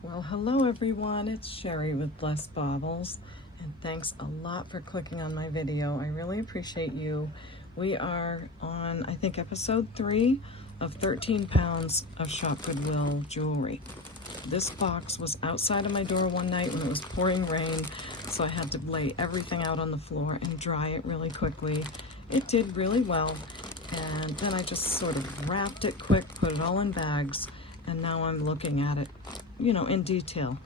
Well, hello everyone, it's Sherry with Blessed Baubles, and thanks a lot for clicking on my video. I really appreciate you. We are on, I think, episode 3 of 13 pounds of Shop Goodwill jewelry. This box was outside of my door one night when it was pouring rain, so I had to lay everything out on the floor and dry it really quickly. It did really well, and then I just sort of wrapped it quick, put it all in bags, and now I'm looking at it, you know, in detail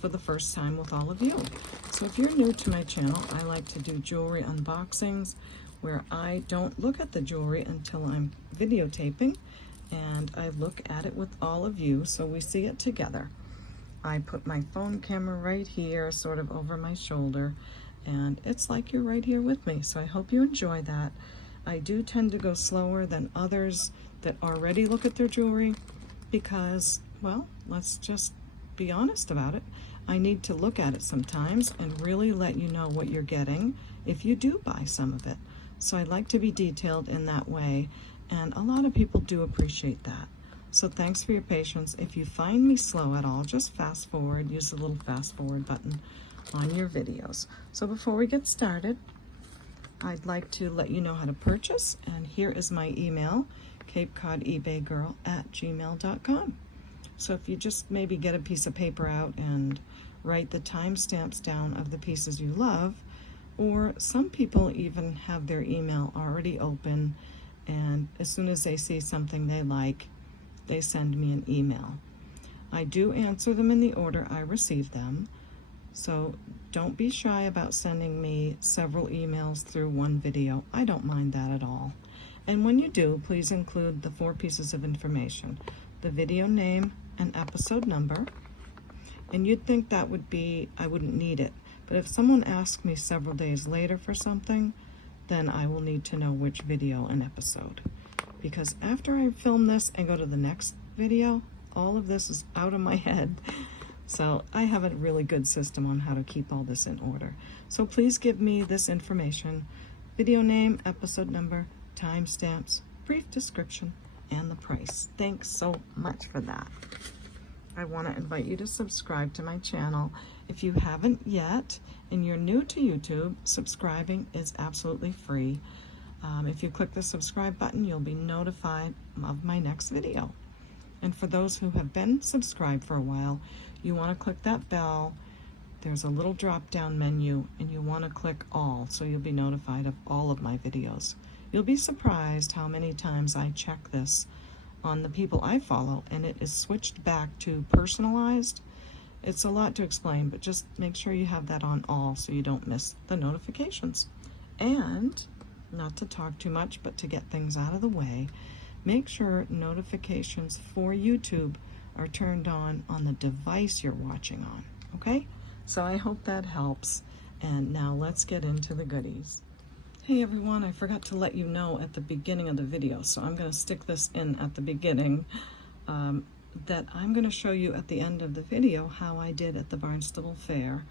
for the first time with all of you. So if you're new to my channel, I like to do jewelry unboxings where I don't look at the jewelry until I'm videotaping, and I look at it with all of you so we see it together. I put my phone camera right here, sort of over my shoulder, and it's like you're right here with me, so I hope you enjoy that. I do tend to go slower than others that already look at their jewelry because, well, let's just be honest about it. I need to look at it sometimes and really let you know what you're getting if you do buy some of it. So I like to be detailed in that way, and a lot of people do appreciate that. So thanks for your patience. If you find me slow at all, just fast forward, use the little fast forward button on your videos. So before we get started, I'd like to let you know how to purchase, and here is my email, CapeCodEbayGirl@gmail.com. So if you just maybe get a piece of paper out and write the timestamps down of the pieces you love, or some people even have their email already open, and as soon as they see something they like, they send me an email. I do answer them in the order I receive them, so don't be shy about sending me several emails through one video. I don't mind that at all. And when you do, please include the 4 pieces of information: the video name and episode number. And you'd think that would be, I wouldn't need it, but if someone asks me several days later for something, then I will need to know which video and episode. Because after I film this and go to the next video, all of this is out of my head. So I have a really good system on how to keep all this in order. So please give me this information: video name, episode number, timestamps, brief description, and the price. Thanks so much for that. I want to invite you to subscribe to my channel. If you haven't yet and you're new to YouTube, subscribing is absolutely free. If you click the subscribe button, you'll be notified of my next video. And for those who have been subscribed for a while, you want to click that bell. There's a little drop-down menu, and you want to click all, so you'll be notified of all of my videos. You'll be surprised how many times I check this on the people I follow, and it is switched back to personalized. It's a lot to explain, but just make sure you have that on all so you don't miss the notifications. And not to talk too much, but to get things out of the way, make sure notifications for YouTube are turned on the device you're watching on, okay? So I hope that helps. And now let's get into the goodies. Hey everyone, I forgot to let you know at the beginning of the video, so I'm going to stick this in at the beginning, that I'm going to show you at the end of the video how I did at the Barnstable Fair,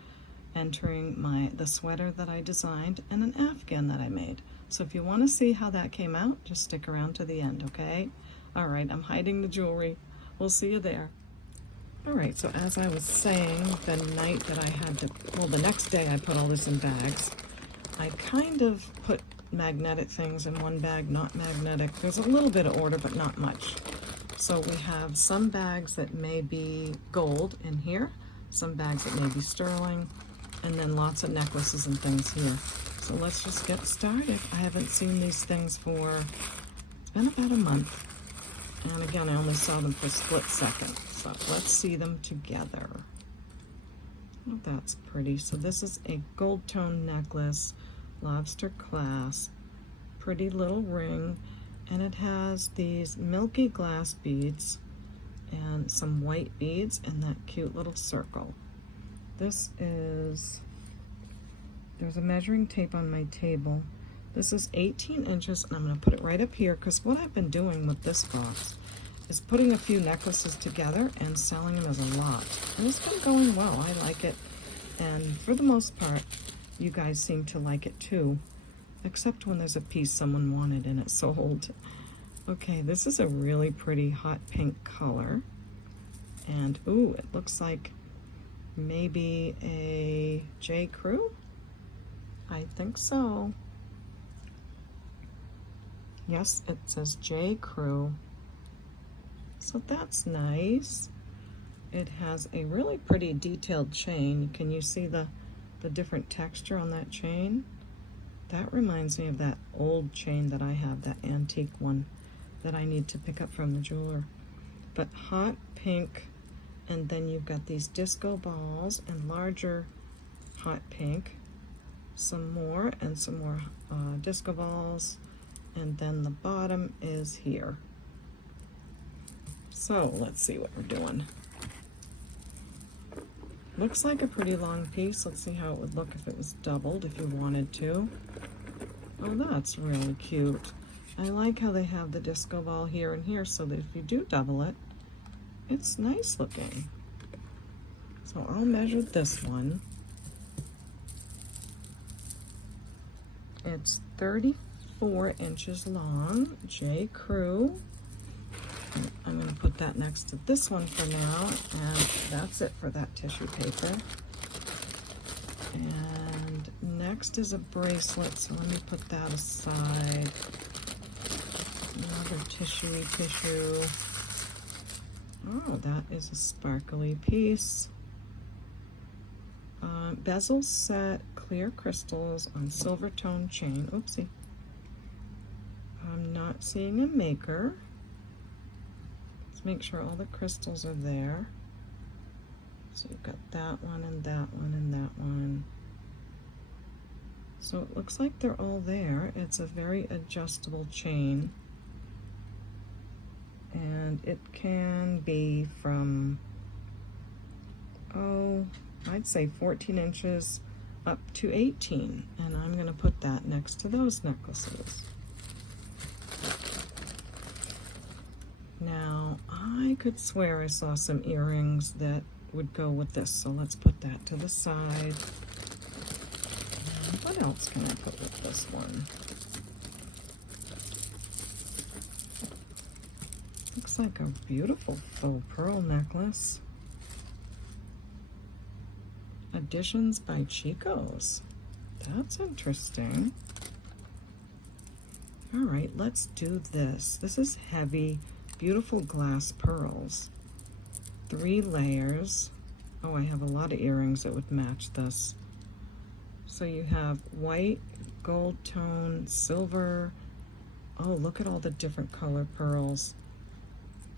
entering the sweater that I designed and an afghan that I made. So if you want to see how that came out, just stick around to the end, okay? All right, I'm hiding the jewelry. We'll see you there. All right, so as I was saying, the night that I had to, well, the next day I put all this in bags. I kind of put magnetic things in one bag, not magnetic. There's a little bit of order, but not much. So we have some bags that may be gold in here, some bags that may be sterling, and then lots of necklaces and things here. So let's just get started. I haven't seen these things for, it's been about a month. And again, I only saw them for a split second. So let's see them together. Oh, that's pretty. So this is a gold tone necklace, lobster clasp, pretty little ring, and it has these milky glass beads and some white beads and that cute little circle. This is, there's a measuring tape on my table. This is 18 inches, and I'm going to put it right up here because what I've been doing with this box is putting a few necklaces together and selling them as a lot. And it's been going well. I like it. And for the most part, you guys seem to like it too, except when there's a piece someone wanted and it's sold. Okay, this is a really pretty hot pink color. And ooh, it looks like maybe a J. Crew? I think so. Yes, it says J. Crew. So that's nice. It has a really pretty detailed chain. Can you see the different texture on that chain? That reminds me of that old chain that I have, that antique one that I need to pick up from the jeweler. But hot pink, and then you've got these disco balls and larger hot pink, some more and some more disco balls, and then the bottom is here. So let's see what we're doing. Looks like a pretty long piece. Let's see how it would look if it was doubled, if you wanted to. Oh, that's really cute. I like how they have the disco ball here and here so that if you do double it, it's nice looking. So I'll measure this one. It's 34 inches long, J. Crew. I'm going to put that next to this one for now, and that's it for that tissue paper. And next is a bracelet, so let me put that aside. Another tissue. Oh, that is a sparkly piece. Bezel set, clear crystals on silver tone chain. Oopsie. I'm not seeing a maker. Let's make sure all the crystals are there. So you've got that one and that one and that one. So it looks like they're all there. It's a very adjustable chain. And it can be from, oh, I'd say 14 inches up to 18. And I'm going to put that next to those necklaces. Now, I could swear I saw some earrings that would go with this, so let's put that to the side. And what else can I put with this one? Looks like a beautiful faux pearl necklace. Additions by Chico's. That's interesting. All right, let's do this. This is heavy, beautiful glass pearls. 3 layers. Oh, I have a lot of earrings that would match this. So you have white, gold tone, silver. Oh, look at all the different color pearls.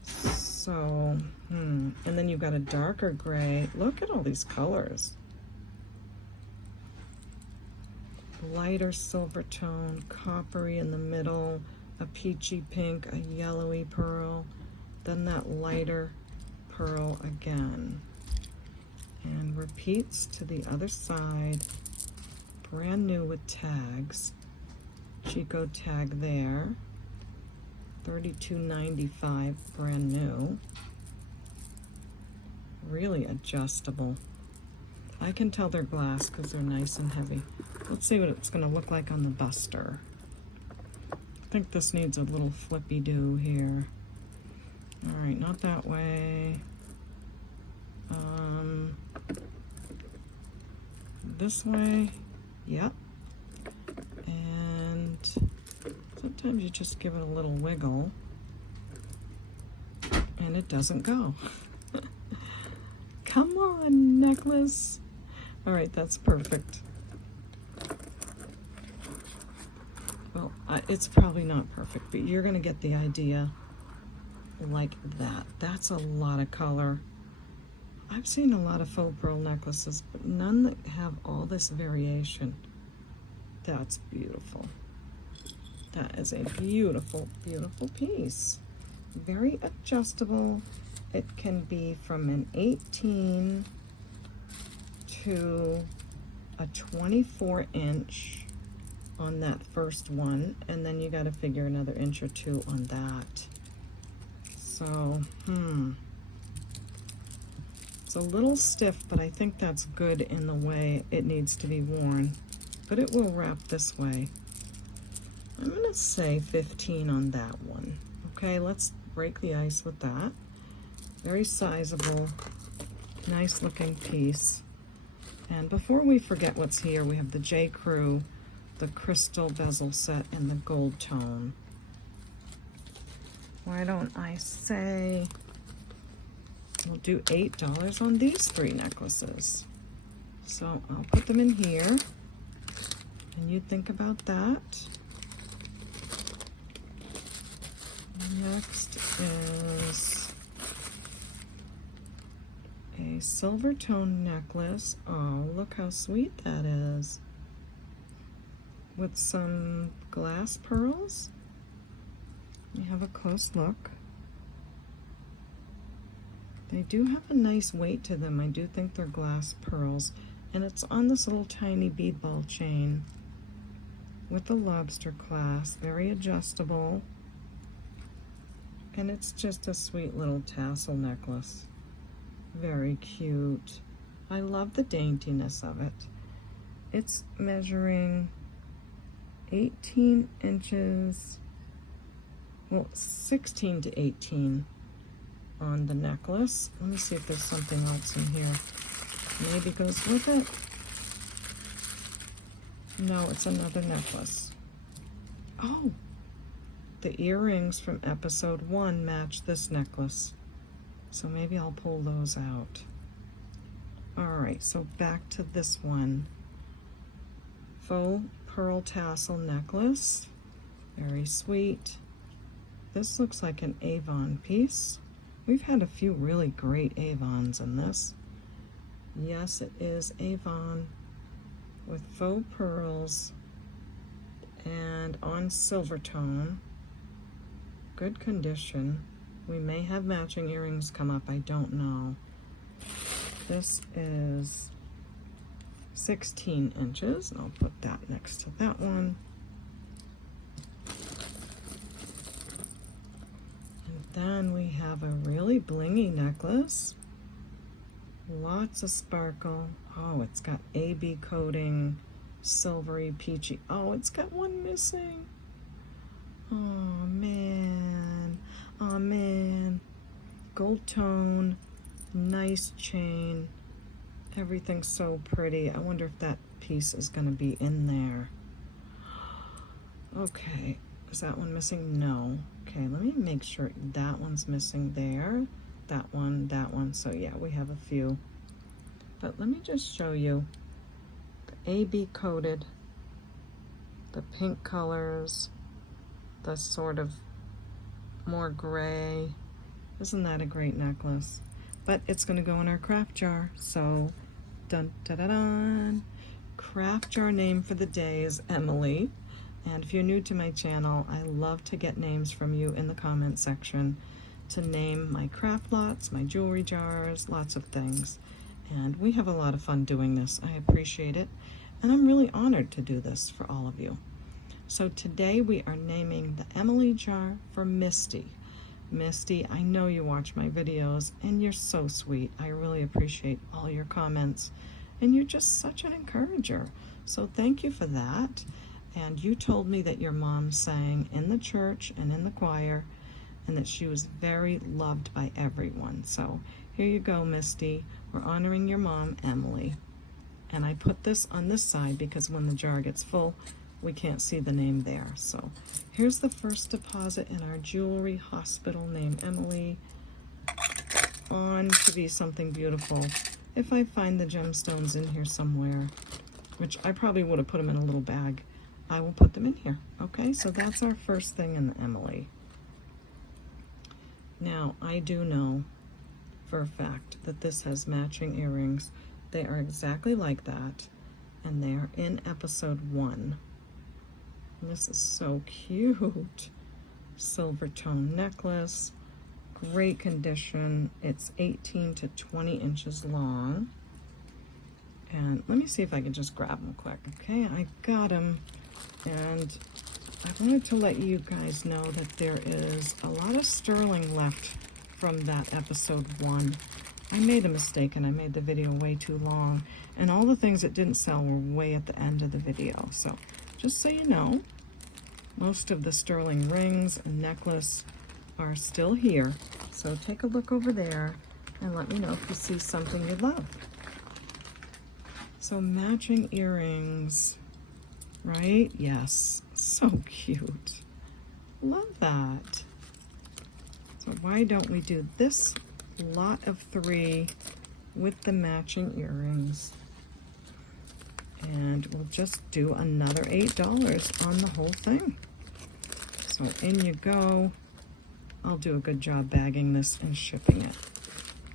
So, and then you've got a darker gray. Look at all these colors. Lighter silver tone, coppery in the middle, a peachy pink, a yellowy pearl, then that lighter pearl again. And repeats to the other side, brand new with tags. Chico tag there. $32.95, brand new. Really adjustable. I can tell they're glass because they're nice and heavy. Let's see what it's going to look like on the buster. I think this needs a little flippy-do here. All right, not that way. This way. Yep. And sometimes you just give it a little wiggle and it doesn't go. Come on, necklace. All right, that's perfect. Well, it's probably not perfect, but you're going to get the idea like that. That's a lot of color. I've seen a lot of faux pearl necklaces, but none that have all this variation. That's beautiful. That is a beautiful, beautiful piece. Very adjustable. It can be from an 18 to a 24 inch on that first one, and then you got to figure another inch or two on that. So, it's a little stiff, but I think that's good in the way it needs to be worn. But it will wrap this way. I'm going to say 15 on that one. Okay, let's break the ice with that. Very sizable, nice looking piece. And before we forget what's here, we have the J. Crew, the crystal bezel set in the gold tone. Why don't I say we'll do $8 on these 3 necklaces. So I'll put them in here, and you think about that. Next is a silver tone necklace. Oh, look how sweet that is. With some glass pearls. Let me have a close look. They do have a nice weight to them. I do think they're glass pearls. And it's on this little tiny bead ball chain with a lobster clasp. Very adjustable. And it's just a sweet little tassel necklace. Very cute. I love the daintiness of it. It's measuring 18 inches, well, 16 to 18 on the necklace. Let me see if there's something else in here. Maybe goes with it. No, it's another necklace. Oh, the earrings from episode 1 match this necklace. So maybe I'll pull those out. All right, so back to this one. Faux pearl tassel necklace. Very sweet. This looks like an Avon piece. We've had a few really great Avons in this. Yes, it is Avon with faux pearls and on silver tone. Good condition. We may have matching earrings come up, I don't know. This is 16 inches, and I'll put that next to that one. And then we have a really blingy necklace. Lots of sparkle. Oh, it's got AB coating, silvery, peachy. Oh, it's got one missing. Oh, man. Oh, man. Gold tone, nice chain. Everything's so pretty. I wonder if that piece is going to be in there. Okay. Is that one missing? No. Okay, let me make sure that one's missing there. That one. So yeah, we have a few. But let me just show you the AB coated, the pink colors, the sort of more gray. Isn't that a great necklace? But it's going to go in our craft jar. So, dun da da dun. Craft jar name for the day is Emily. And if you're new to my channel, I love to get names from you in the comment section to name my craft lots, my jewelry jars, lots of things. And we have a lot of fun doing this. I appreciate it. And I'm really honored to do this for all of you. So today we are naming the Emily jar for Misty. Misty, I know you watch my videos and you're so sweet. I really appreciate all your comments and you're just such an encourager. So thank you for that. And you told me that your mom sang in the church and in the choir and that she was very loved by everyone. So here you go, Misty. We're honoring your mom, Emily. And I put this on this side because when the jar gets full, we can't see the name there. So here's the first deposit in our jewelry hospital named Emily. On to be something beautiful. If I find the gemstones in here somewhere, which I probably would have put them in a little bag, I will put them in here. Okay, so that's our first thing in the Emily. Now, I do know for a fact that this has matching earrings. They are exactly like that, and they are in episode 1. And this is so cute. Silver tone necklace, great condition. It's 18 to 20 inches long. And let me see if I can just grab them quick. Okay, I got them. And I wanted to let you guys know that there is a lot of sterling left from that episode 1. I made a mistake and I made the video way too long. And all the things that didn't sell were way at the end of the video. So just so you know, most of the sterling rings and necklace are still here. So take a look over there and let me know if you see something you love. So matching earrings, right? Yes, so cute. Love that. So why don't we do this lot of 3 with the matching earrings? And we'll just do another $8 on the whole thing. So in you go. I'll do a good job bagging this and shipping it.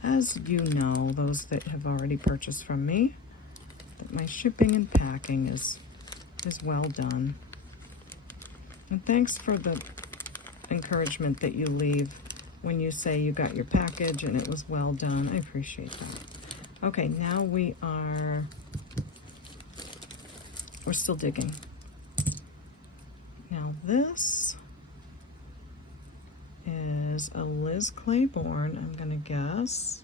As you know, those that have already purchased from me, that my shipping and packing is well done. And thanks for the encouragement that you leave when you say you got your package and it was well done. I appreciate that. Okay, now we're still digging. Now this is a Liz Claiborne, I'm gonna guess.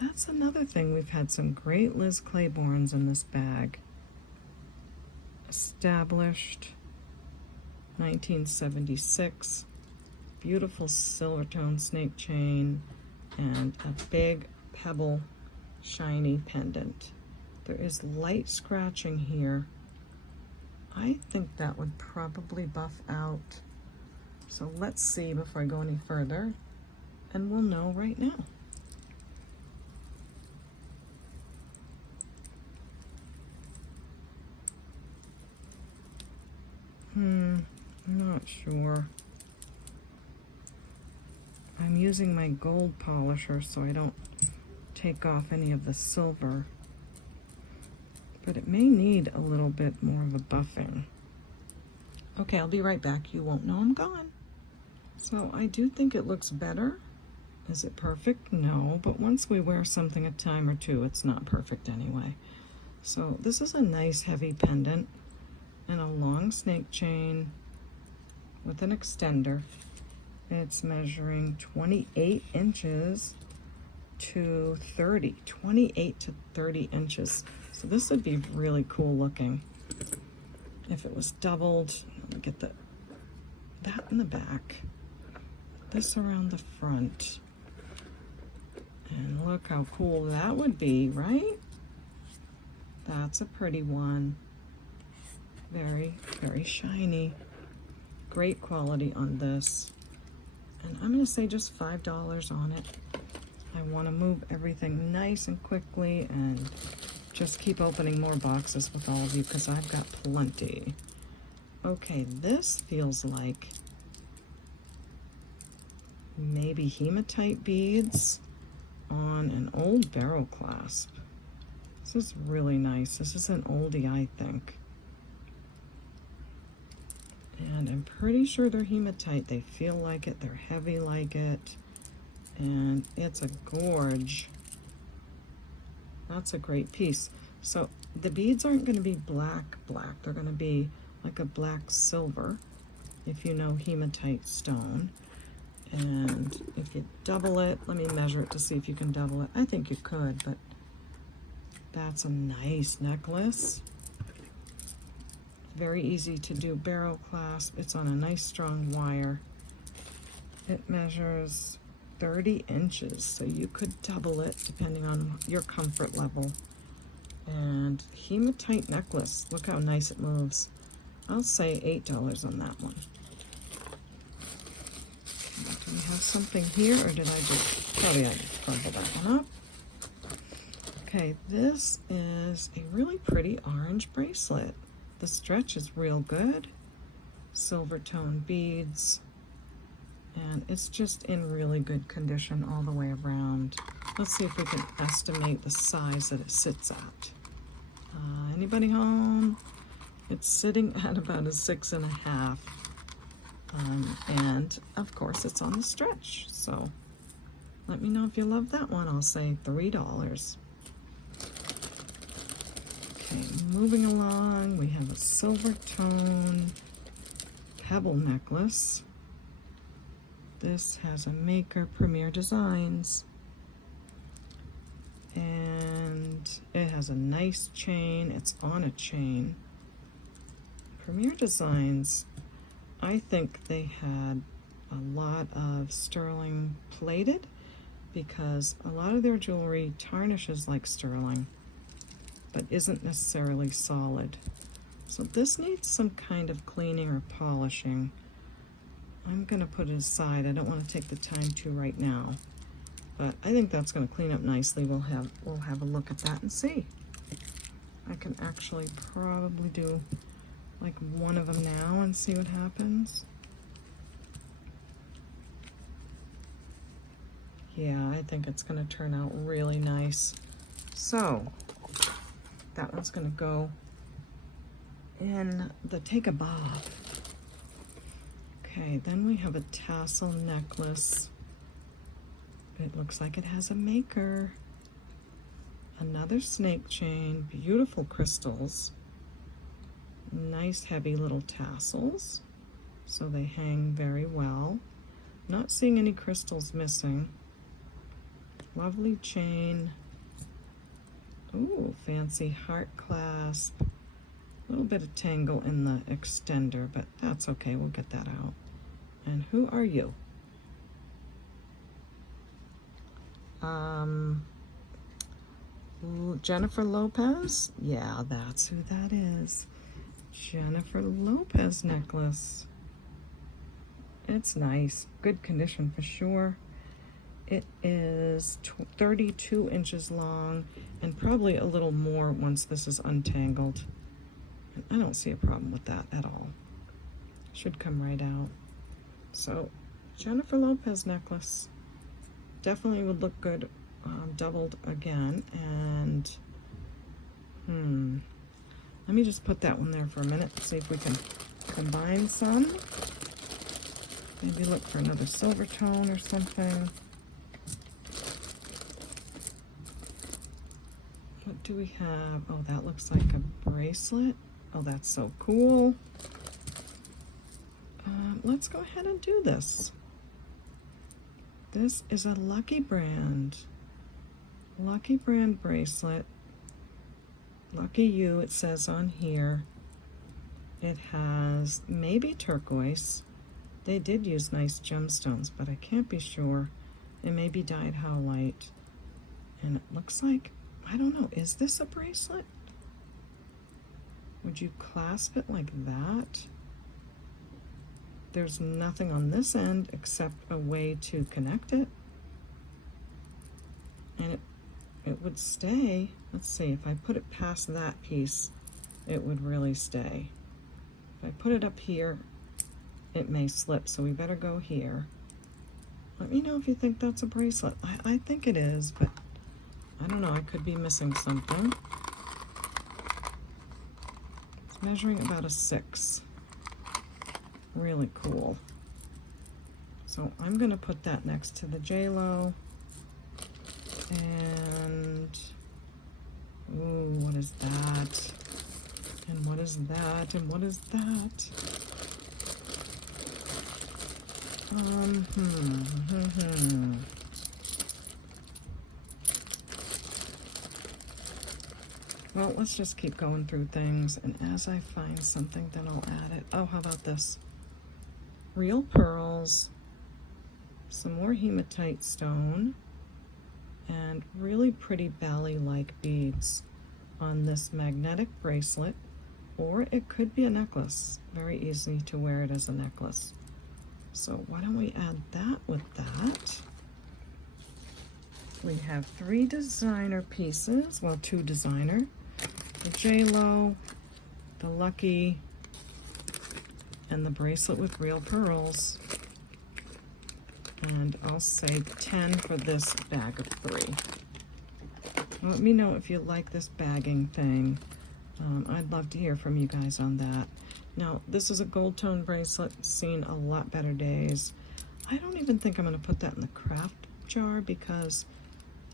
That's another thing. We've had some great Liz Claibornes in this bag. Established 1976. Beautiful silver tone snake chain and a big pebble shiny pendant. There is light scratching here. I think that would probably buff out. So let's see before I go any further, and we'll know right now. I'm not sure. I'm using my gold polisher so I don't take off any of the silver, but it may need a little bit more of a buffing. Okay, I'll be right back. You won't know I'm gone. So I do think it looks better. Is it perfect? No, but once we wear something a time or two, it's not perfect anyway. So this is a nice heavy pendant and a long snake chain with an extender. It's measuring 28 inches to 30, 28 to 30 inches. So this would be really cool looking if it was doubled. Let me get that in the back, this around the front, and look how cool that would be, right? That's a pretty one. Very, very shiny. Great quality on this. And I'm going to say just $5 on it. I want to move everything nice and quickly and just keep opening more boxes with all of you because I've got plenty. Okay, this feels like maybe hematite beads on an old barrel clasp. This is really nice. This is an oldie, I think. And I'm pretty sure they're hematite. They feel like it, they're heavy like it, and it's a gorge. That's a great piece. So the beads aren't going to be black. They're going to be like a black silver, if you know hematite stone. And if you double it, let me measure it to see if you can double it. I think you could, but that's a nice necklace. Very easy to do barrel clasp. It's on a nice strong wire. It measures 30 inches, so you could double it depending on your comfort level. And hematite necklace, look how nice it moves. I'll say $8 on that one. Do we have something here, or did I just, probably I just crumpled that one up. Okay, this is a really pretty orange bracelet. The stretch is real good. Silver tone beads. And it's just in really good condition all the way around. Let's see if we can estimate the size that it sits at. Anybody home? It's sitting at about a 6.5. And of course it's on the stretch. So let me know if you love that one. I'll say $3. Okay, moving along, we have a silver tone pebble necklace. This has a maker, Premier Designs, and it has a nice chain. It's on a chain. Premier Designs, I think they had a lot of sterling plated because a lot of their jewelry tarnishes like sterling, but isn't necessarily solid. So this needs some kind of cleaning or polishing. I'm gonna put it aside. I don't want to take the time to right now, but I think that's gonna clean up nicely. We'll have a look at that and see. I can actually probably do like one of them now and see what happens. Yeah, I think it's gonna turn out really nice. So that one's gonna go in the Take a Bob. Okay, then we have a tassel necklace. It looks like it has a maker. Another snake chain, beautiful crystals. Nice heavy little tassels, so they hang very well. Not seeing any crystals missing. Lovely chain. Ooh, fancy heart clasp. A little bit of tangle in the extender, but that's okay, we'll get that out. And who are you? Jennifer Lopez? Yeah, that's who that is. Jennifer Lopez necklace. It's nice, good condition for sure. It is 32 inches long and probably a little more once this is untangled. And I don't see a problem with that at all. Should come right out. So, Jennifer Lopez necklace. Definitely would look good doubled again. And, let me just put that one there for a minute, see if we can combine some. Maybe look for another silver tone or something. What do we have? Oh, that looks like a bracelet. Oh, that's so cool. Let's go ahead and do this. This is a Lucky Brand. Lucky Brand bracelet. Lucky you, it says on here. It has maybe turquoise. They did use nice gemstones, but I can't be sure. It may be dyed howlite. And it looks like, I don't know, is this a bracelet? Would you clasp it like that? There's nothing on this end except a way to connect it. And it would stay. Let's see, if I put it past that piece, it would really stay. If I put it up here, it may slip, so we better go here. Let me know if you think that's a bracelet. I think it is, but I don't know, I could be missing something. It's measuring about a 6. Really cool. So I'm gonna put that next to the J-Lo. And, ooh, what is that? And what is that? And what is that? Well, let's just keep going through things, and as I find something, then I'll add it. Oh, how about this? Real pearls, some more hematite stone, and really pretty Bali-like beads on this magnetic bracelet, or it could be a necklace. Very easy to wear it as a necklace. So why don't we add that with that? We have 3 designer pieces, well, 2 designer. The J-Lo, the Lucky, and the bracelet with real pearls. And I'll say 10 for this bag of 3. Let me know if you like this bagging thing. I'd love to hear from you guys on that. Now, this is a gold tone bracelet, seen a lot better days. I don't even think I'm going to put that in the craft jar because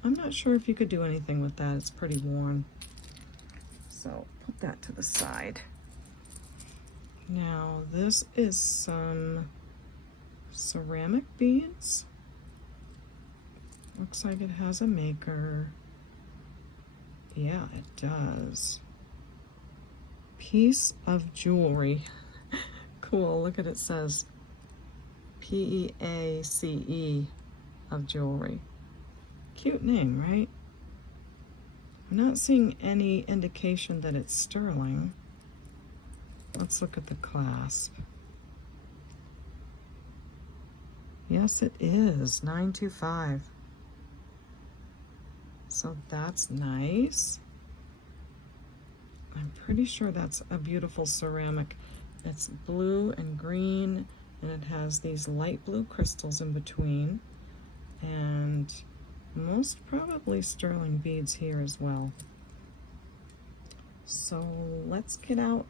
I'm not sure if you could do anything with that. It's pretty worn. So put that to the side. Now, this is some ceramic beads. Looks like it has a maker. Yeah, it does. Piece of jewelry. Cool, look at it, says P-E-A-C-E of Jewelry. Cute name, right? I'm not seeing any indication that it's sterling. Let's look at the clasp. Yes, it is 925. So that's nice. I'm pretty sure that's a beautiful ceramic. It's blue and green, and it has these light blue crystals in between, and most probably sterling beads here as well. So let's get out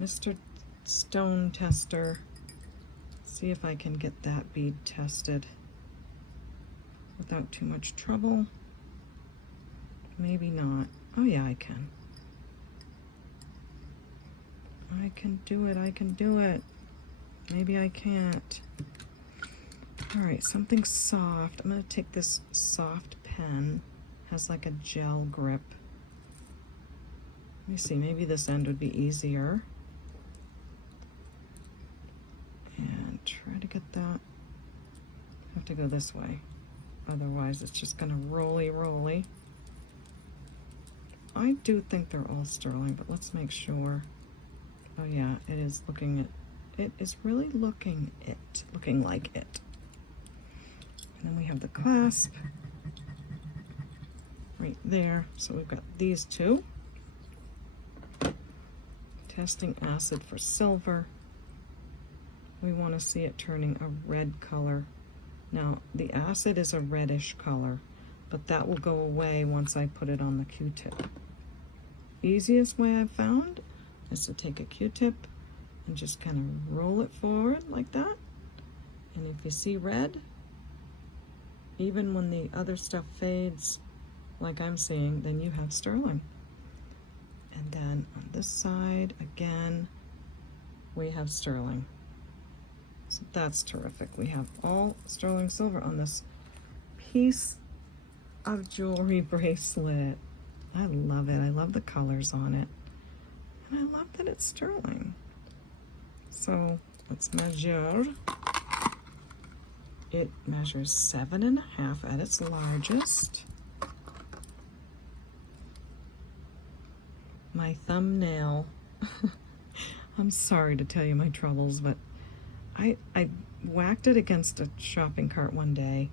Mr. Stone Tester. See if I can get that bead tested without too much trouble. Maybe not. Oh yeah, I can. I can do it, I can do it. Maybe I can't. All right, something soft. I'm gonna take this soft pen. Has like a gel grip. Let me see, maybe this end would be easier. And try to get that. I have to go this way. Otherwise it's just gonna roly. I do think they're all sterling, but let's make sure. Oh yeah, it is looking at, it is really looking like it. And then we have the clasp right there. So we've got these two. Testing acid for silver. We want to see it turning a red color. Now the acid is a reddish color, but that will go away once I put it on the Q-tip. Easiest way I've found is to take a Q-tip and just kind of roll it forward like that. And if you see red, even when the other stuff fades like I'm seeing, then you have sterling. And then on this side, again, we have sterling. So that's terrific. We have all sterling silver on this piece of jewelry bracelet. I love it. I love the colors on it. And I love that it's sterling. So let's measure. It measures 7.5 at its largest. My thumbnail. I'm sorry to tell you my troubles, but I whacked it against a shopping cart one day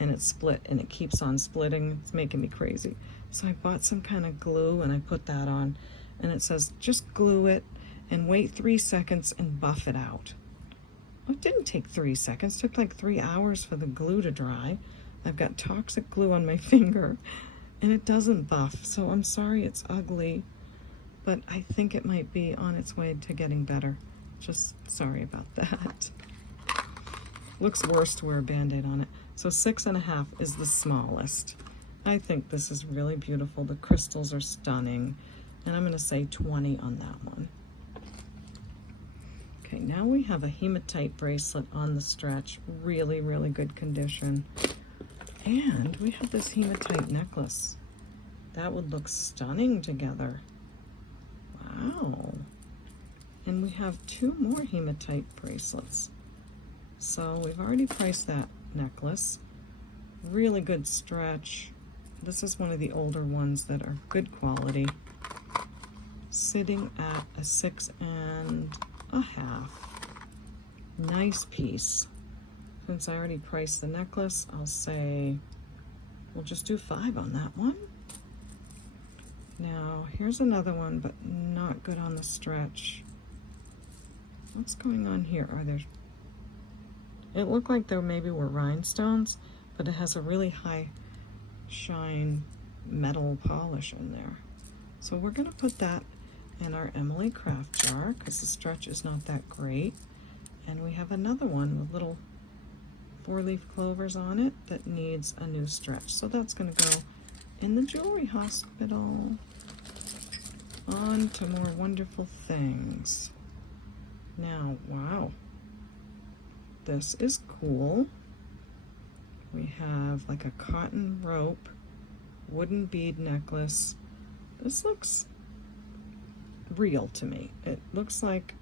and it split, and it keeps on splitting. It's making me crazy. So I bought some kind of glue and I put that on, and it says just glue it and wait 3 seconds and buff it out. Well, it didn't take 3 seconds. It took like 3 hours for the glue to dry. I've got toxic glue on my finger and it doesn't buff. So I'm sorry it's ugly, but I think it might be on its way to getting better. Just sorry about that. Looks worse to wear a Band-Aid on it. So 6.5 is the smallest. I think this is really beautiful. The crystals are stunning. And I'm gonna say 20 on that one. Okay, now we have a hematite bracelet on the stretch. Really, really good condition. And we have this hematite necklace. That would look stunning together. Wow. And we have 2 more hematite bracelets. So we've already priced that necklace. Really good stretch. This is one of the older ones that are good quality. Sitting at a 6.5. Nice piece. Since I already priced the necklace, I'll say we'll just do 5 on that one. Now here's another one, but not good on the stretch. What's going on here? Are there, it looked like there maybe were rhinestones, but it has a really high shine metal polish in there. So we're gonna put that in our Emily craft jar because the stretch is not that great. And we have another one with little 4-leaf clovers on it that needs a new stretch. So that's gonna go in the jewelry hospital. On to more wonderful things. Now, wow, this is cool. We have like a cotton rope, wooden bead necklace. This looks real to me. It looks like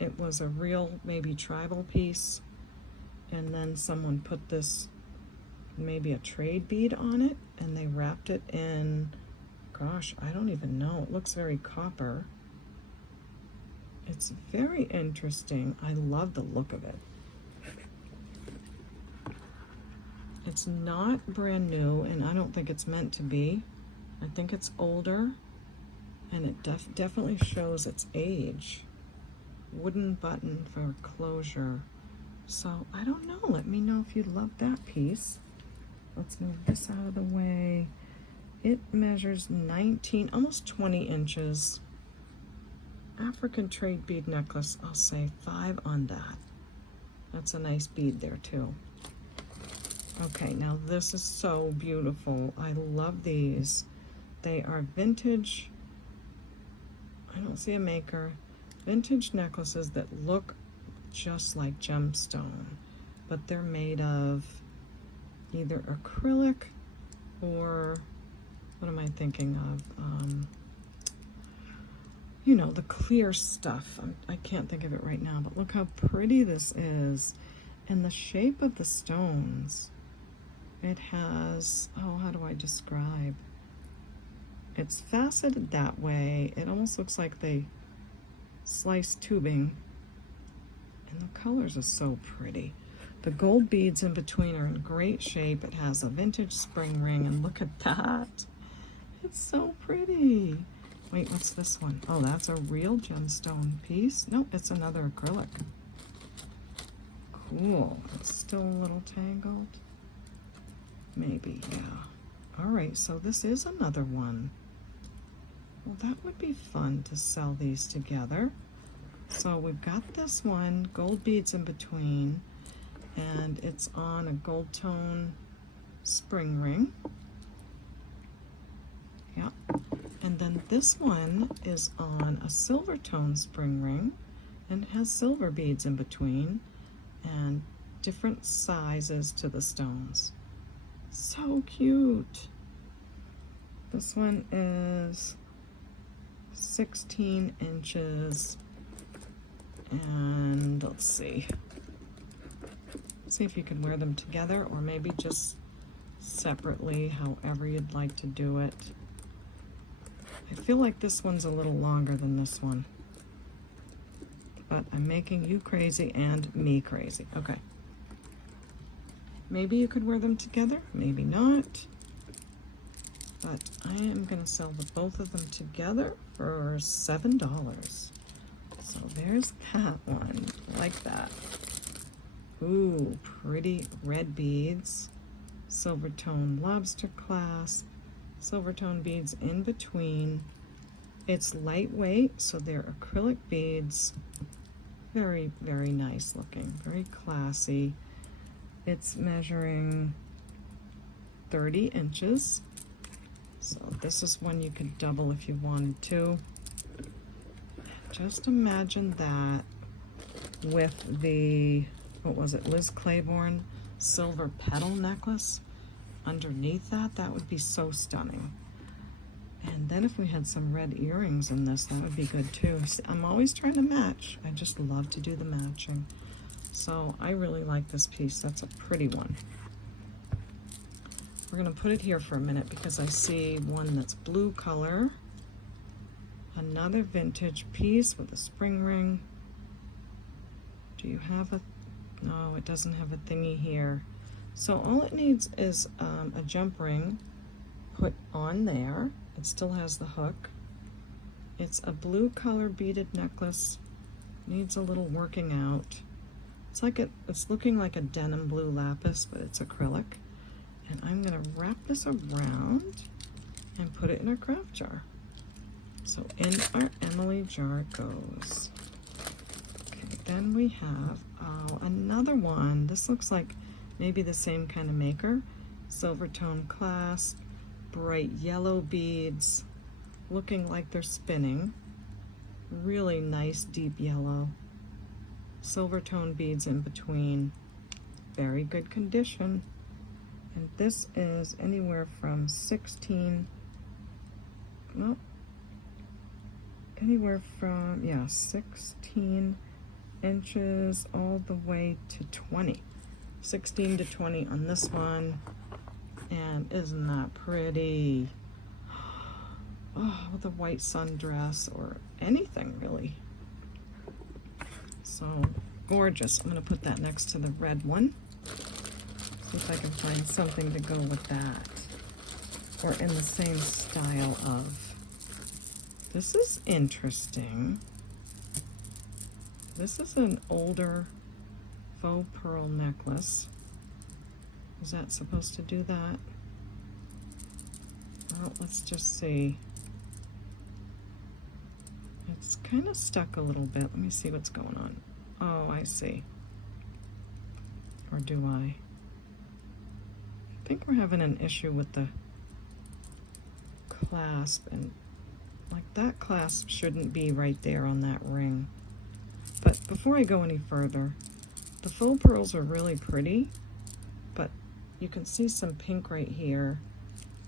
it was a real maybe tribal piece, and then someone put this, maybe a trade bead on it, and they wrapped it in, gosh, I don't even know. It looks very copper. It's very interesting. I love the look of it. It's not brand new, and I don't think it's meant to be. I think it's older, and it definitely shows its age. Wooden button for closure. So I don't know. Let me know if you love that piece. Let's move this out of the way. It measures 19, almost 20 inches. African trade bead necklace, I'll say 5 on that. That's a nice bead there too. Okay, now this is so beautiful. I love these. They are vintage, I don't see a maker, vintage necklaces that look just like gemstone, but they're made of either acrylic or, what am I thinking of? You know, the clear stuff. I can't think of it right now, but look how pretty this is. And the shape of the stones. It has, oh, how do I describe? It's faceted that way. It almost looks like they sliced tubing. And the colors are so pretty. The gold beads in between are in great shape. It has a vintage spring ring, and look at that. It's so pretty. Wait, what's this one? Oh, that's a real gemstone piece. Nope, it's another acrylic. Cool. It's still a little tangled. Maybe, yeah. All right, so this is another one. Well, that would be fun to sell these together. So we've got this one, gold beads in between, and it's on a gold tone spring ring. Yeah. And then this one is on a silver tone spring ring and has silver beads in between and different sizes to the stones. So cute. This one is 16 inches, and let's see if you can wear them together or maybe just separately, however you'd like to do it. I feel like this one's a little longer than this one, but I'm making you crazy and me crazy. Okay. Maybe you could wear them together, maybe not. But I am going to sell both of them together for $7. So there's that one. I like that. Ooh, pretty red beads. Silver tone lobster clasp. Silver tone beads in between. It's lightweight, so they're acrylic beads. Very, very nice looking. Very classy. It's measuring 30 inches. So this is one you could double if you wanted to. Just imagine that with the, what was it, Liz Claiborne silver petal necklace underneath that. That would be so stunning. And then if we had some red earrings in this, that would be good too. See, I'm always trying to match. I just love to do the matching. So I really like this piece. That's a pretty one. We're going to put it here for a minute because I see one that's blue color. Another vintage piece with a spring ring. Do you have a, no, it doesn't have a thingy here. So all it needs is a jump ring put on there. It still has the hook. It's a blue color beaded necklace. Needs a little working out. It's like it's looking like a denim blue lapis, but it's acrylic. And I'm gonna wrap this around and put it in our craft jar. So in our Emily jar it goes. Okay, then we have another one. This looks like maybe the same kind of maker. Silver tone clasp, bright yellow beads, looking like they're spinning. Really nice deep yellow. Silver tone beads in between. Very good condition. And this is anywhere from 16, well, anywhere from, yeah, 16 inches all the way to 20. 16 to 20 on this one. And isn't that pretty? Oh, with a white sundress or anything really. So gorgeous. I'm going to put that next to the red one. See if I can find something to go with that. Or in the same style of. This is interesting. This is an older faux pearl necklace. Is that supposed to do that? Well, let's just see. It's kind of stuck a little bit. Let me see what's going on. Oh, I see. Or do I? I think we're having an issue with the clasp, and like that clasp shouldn't be right there on that ring. But before I go any further, the faux pearls are really pretty, but you can see some pink right here.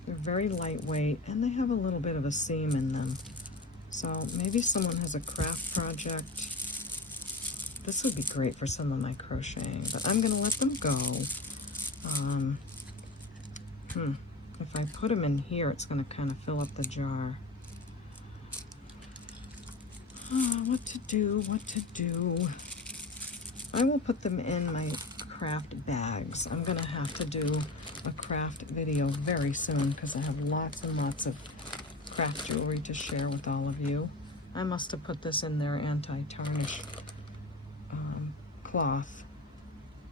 They're very lightweight and they have a little bit of a seam in them. So maybe someone has a craft project. This would be great for some of my crocheting, but I'm gonna let them go. If I put them in here, it's gonna kind of fill up the jar. Oh, what to do, what to do. I will put them in my craft bags. I'm gonna have to do a craft video very soon because I have lots and lots of craft jewelry to share with all of you. I must have put this in their anti-tarnish cloth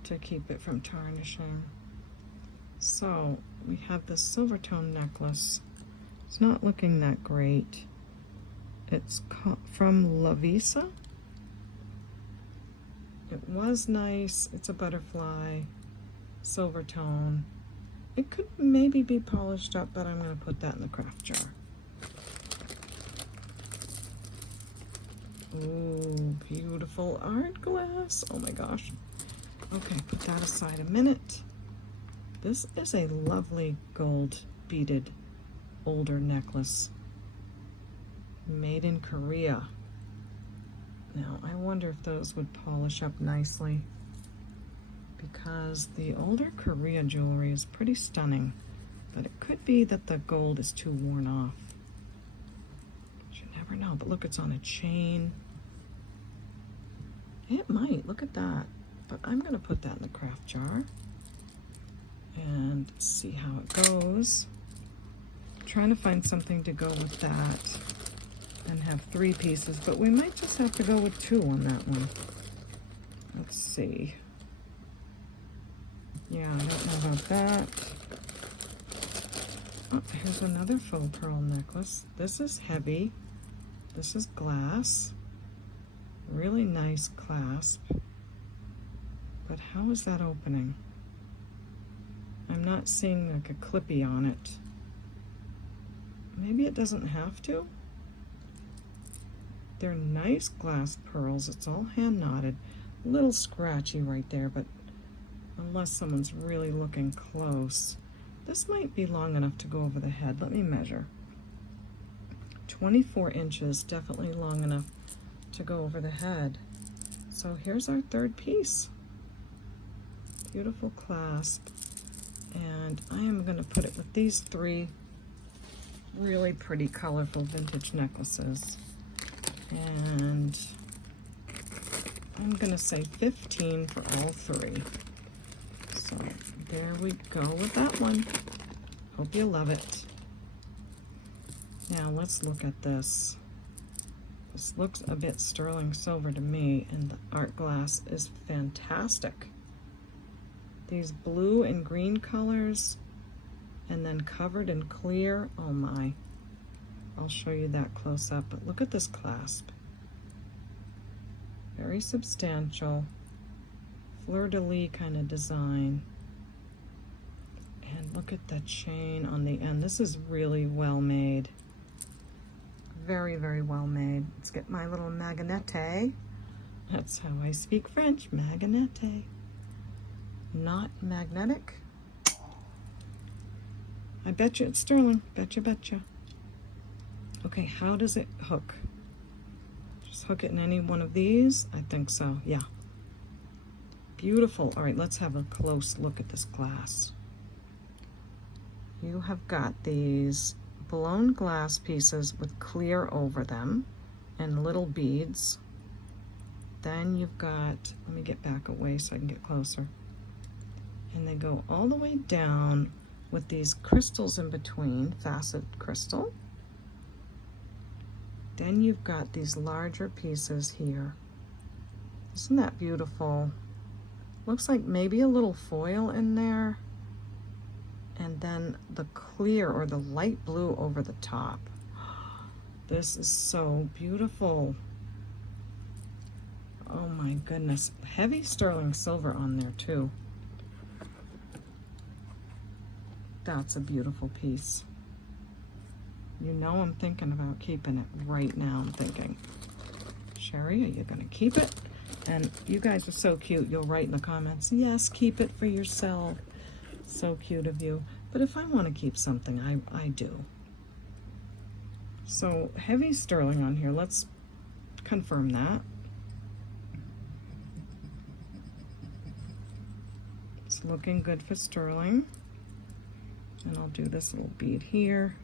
to keep it from tarnishing. So we have this silver tone necklace. It's not looking that great. It's from Lbs. It was nice. It's a butterfly, silver tone. It could maybe be polished up, but I'm going to put that in the craft jar. Ooh, beautiful art glass. Oh my gosh. Okay, put that aside a minute. This is a lovely gold beaded older necklace made in Korea. Now, I wonder if those would polish up nicely because the older Korea jewelry is pretty stunning, but it could be that the gold is too worn off. You never know, but look, it's on a chain. It might, look at that. But I'm gonna put that in the craft jar and see how it goes. I'm trying to find something to go with that and have 3 pieces, but we might just have to go with 2 on that one. Let's see. Yeah, I don't know about that. Oh, here's another faux pearl necklace. This is heavy. This is glass. Really nice clasp. But how is that opening? I'm not seeing like a clippy on it. Maybe it doesn't have to. They're nice glass pearls. It's all hand knotted. A little scratchy right there, but unless someone's really looking close. This might be long enough to go over the head. Let me measure. 24 inches, definitely long enough to go over the head. So here's our 3rd piece. Beautiful clasp. And I am going to put it with these 3 really pretty colorful vintage necklaces. And I'm going to say 15 for all 3. So there we go with that one. Hope you love it. Now let's look at this. This looks a bit sterling silver to me, and the art glass is fantastic. These blue and green colors, and then covered in clear. Oh my. I'll show you that close up, but look at this clasp. Very substantial, fleur-de-lis kind of design. And look at the chain on the end. This is really well made. Very, very well made. Let's get my little magnete. That's how I speak French, magnete. Not magnetic. I bet you it's sterling. Betcha, betcha. Okay, how does it hook? Just hook it in any one of these. I think so, yeah. Beautiful. All right, let's have a close look at this glass. You have got these blown glass pieces with clear over them and little beads. Then you've got, let me get back away so I can get closer. And they go all the way down with these crystals in between, facet crystal. Then you've got these larger pieces here. Isn't that beautiful? Looks like maybe a little foil in there. And then the clear or the light blue over the top. This is so beautiful. Oh my goodness. Heavy sterling silver on there too. That's a beautiful piece. You know I'm thinking about keeping it right now. I'm thinking, Sherry, are you gonna keep it? And you guys are so cute. You'll write in the comments, yes, keep it for yourself. So cute of you. But if I want to keep something, I do. So heavy sterling on here. Let's confirm that. It's looking good for sterling. And I'll do this little bead here.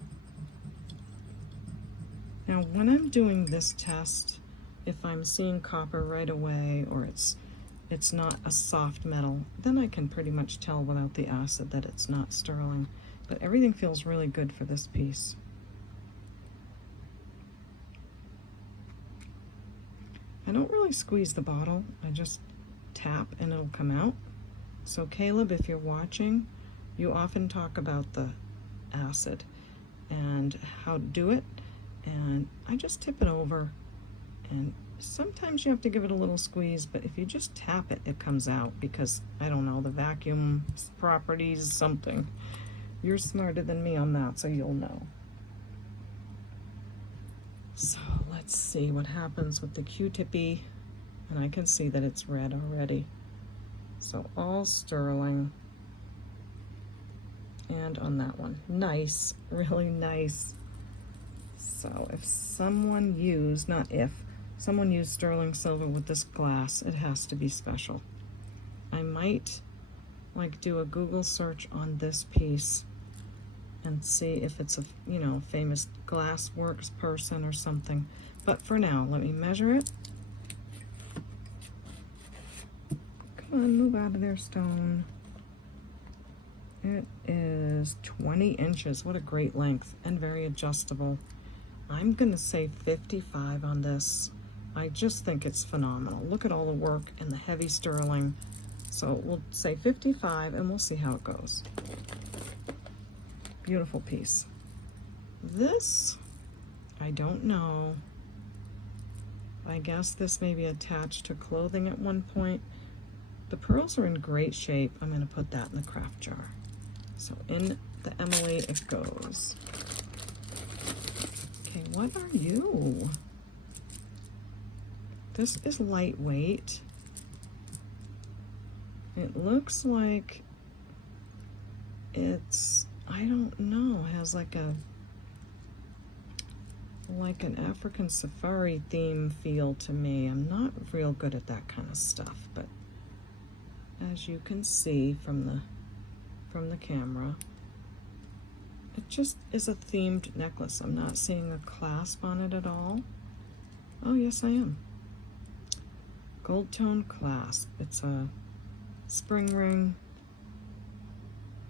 Now when I'm doing this test, if I'm seeing copper right away or it's not a soft metal, then I can pretty much tell without the acid that it's not sterling. But everything feels really good for this piece. I don't really squeeze the bottle. I just tap and it'll come out. So Caleb, if you're watching, you often talk about the acid and how to do it. And I just tip it over, and sometimes you have to give it a little squeeze, but if you just tap it, it comes out because, I don't know, the vacuum properties, something. You're smarter than me on that, so you'll know. So let's see what happens with the Q-tippy, and I can see that it's red already. So all sterling. And on that one, nice, really nice. So if someone used, not if, someone used sterling silver with this glass, it has to be special. I might like do a Google search on this piece and see if it's a, you know, famous glass works person or something. But for now, let me measure it. Come on, move out of there, stone. It is 20 inches. What a great length and very adjustable. I'm gonna say 55 on this. I just think it's phenomenal. Look at all the work and the heavy sterling. So we'll say 55 and we'll see how it goes. Beautiful piece. This, I don't know. I guess this may be attached to clothing at one point. The pearls are in great shape. I'm gonna put that in the craft jar. So in the Emily it goes. Okay, what are you? This is lightweight. It looks like it's, I don't know, has like an African safari theme feel to me. I'm not real good at that kind of stuff, but as you can see from the camera, it just is a themed necklace. I'm not seeing a clasp on it at all. Oh yes, I am. Gold tone clasp. It's a spring ring.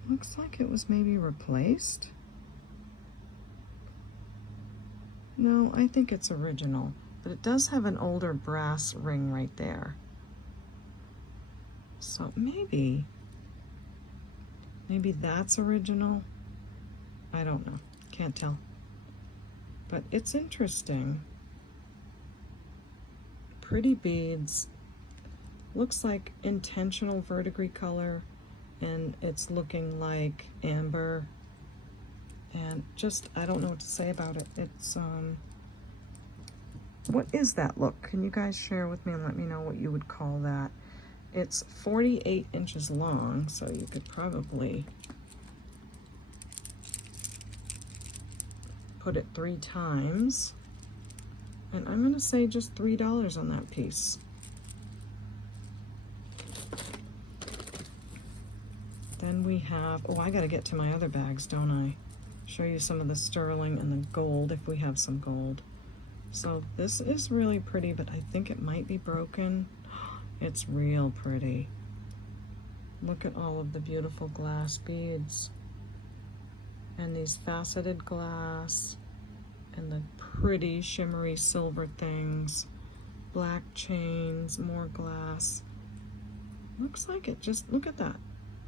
Looks like it was maybe replaced. No, I think it's original, but it does have an older brass ring right there. So maybe that's original. I don't know, can't tell. But it's interesting. Pretty beads. Looks like intentional verdigris color, and it's looking like amber. And just, I don't know what to say about it. It's, what is that look? Can you guys share with me and let me know what you would call that? It's 48 inches long, so you could probably put it 3 times. And I'm going to say just $3 on that piece. Then we have, oh, I got to get to my other bags, don't I? Show you some of the sterling and the gold if we have some gold. So this is really pretty, but I think it might be broken. It's real pretty. Look at all of the beautiful glass beads. And these faceted glass. And the pretty shimmery silver things. Black chains, more glass. Looks like it just, look at that.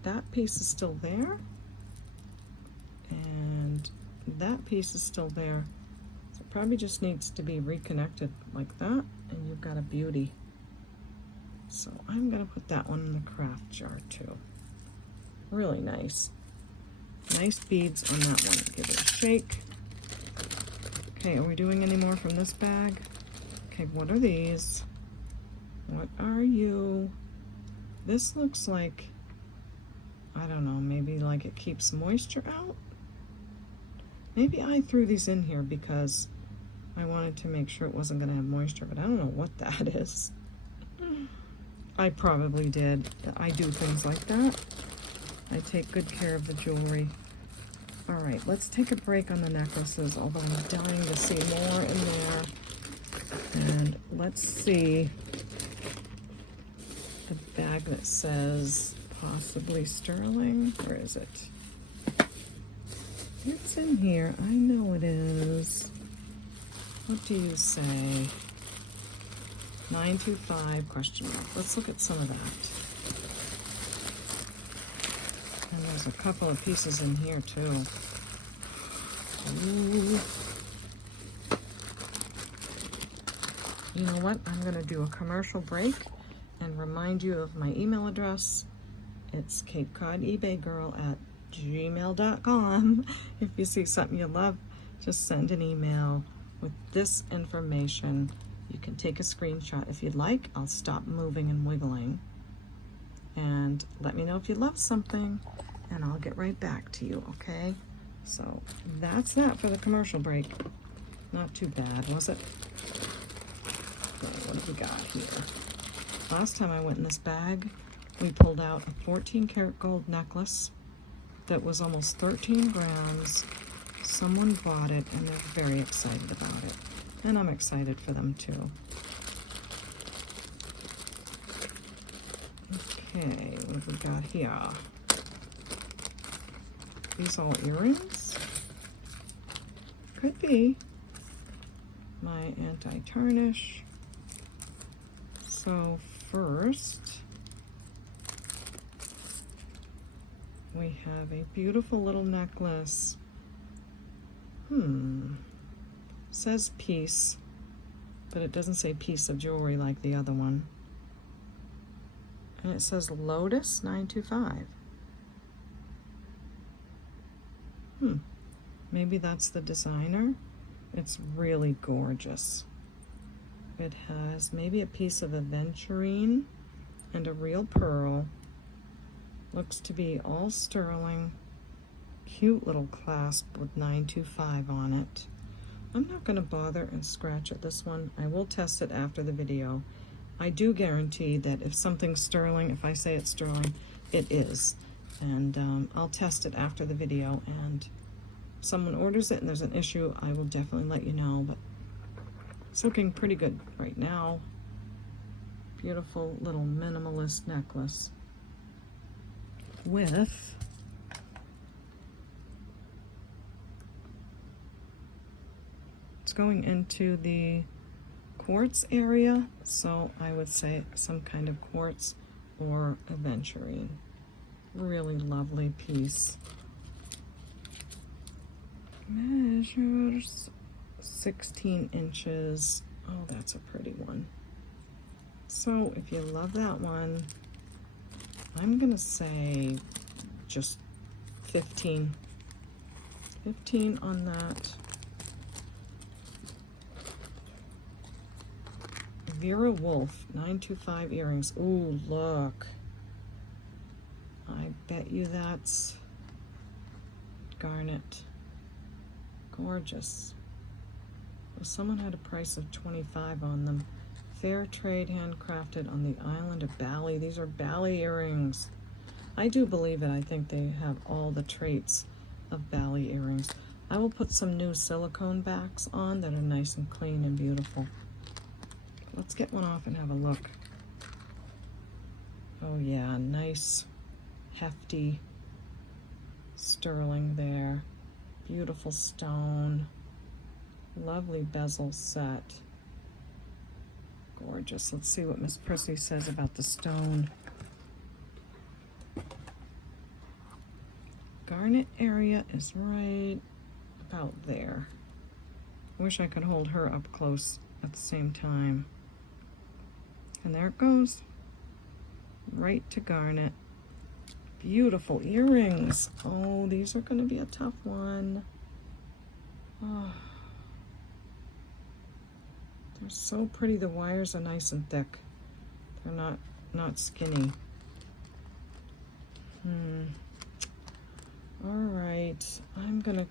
That piece is still there. And that piece is still there. So it probably just needs to be reconnected like that. And you've got a beauty. So I'm going to put that one in the craft jar too. Really nice. Nice beads on that one. Give it a shake. Okay, are we doing any more from this bag? Okay, what are these? What are you? This looks like, I don't know, maybe like it keeps moisture out? Maybe I threw these in here because I wanted to make sure it wasn't going to have moisture, but I don't know what that is. I probably did. I do things like that. I take good care of the jewelry. All right, let's take a break on the necklaces, although I'm dying to see more in there. And let's see the bag that says possibly sterling. Where is it? It's in here. I know it is. What do you say? 925 question mark. Let's look at some of that. And there's a couple of pieces in here too. Ooh. You know what? I'm going to do a commercial break and remind you of my email address. It's CapeCodEbayGirl@gmail.com. If you see something you love, just send an email with this information. You can take a screenshot if you'd like. I'll stop moving and wiggling. And let me know if you love something, and I'll get right back to you, okay? So that's that for the commercial break. Not too bad, was it? Okay, what have we got here? Last time I went in this bag, we pulled out a 14 karat gold necklace that was almost 13 grams. Someone bought it, and they're very excited about it. And I'm excited for them too. Okay, what have we got here? These all earrings? Could be. My anti-tarnish. So first, we have a beautiful little necklace. Says piece, but it doesn't say piece of jewelry like the other one. And it says Lotus 925. Maybe that's the designer. It's really gorgeous. It has maybe a piece of aventurine and a real pearl. Looks to be all sterling. Cute little clasp with 925 on it. I'm not going to bother and scratch at this one. I will test it after the video. I do guarantee that if something's sterling, if I say it's sterling, it is. And I'll test it after the video. And if someone orders it and there's an issue, I will definitely let you know. But it's looking pretty good right now. Beautiful little minimalist necklace with going into the quartz area, so I would say some kind of quartz or aventurine. Really lovely piece. Measures 16 inches. Oh, that's a pretty one. So if you love that one, I'm gonna say just 15 on that. Vera Wolf 925 earrings. Ooh, look. I bet you that's garnet. Gorgeous. Someone had a price of $25 on them. Fair trade, handcrafted on the island of Bali. These are Bali earrings. I do believe it. I think they have all the traits of Bali earrings. I will put some new silicone backs on that are nice and clean and beautiful. Let's get one off and have a look. Oh yeah, nice, hefty sterling there. Beautiful stone. Lovely bezel set. Gorgeous. Let's see what Miss Prissy says about the stone. Garnet area is right about there. Wish I could hold her up close at the same time. And there it goes. Right to garnet. Beautiful earrings. Oh, these are going to be a tough one. Oh. They're so pretty. The wires are nice and thick. They're not skinny. All right, I'm gonna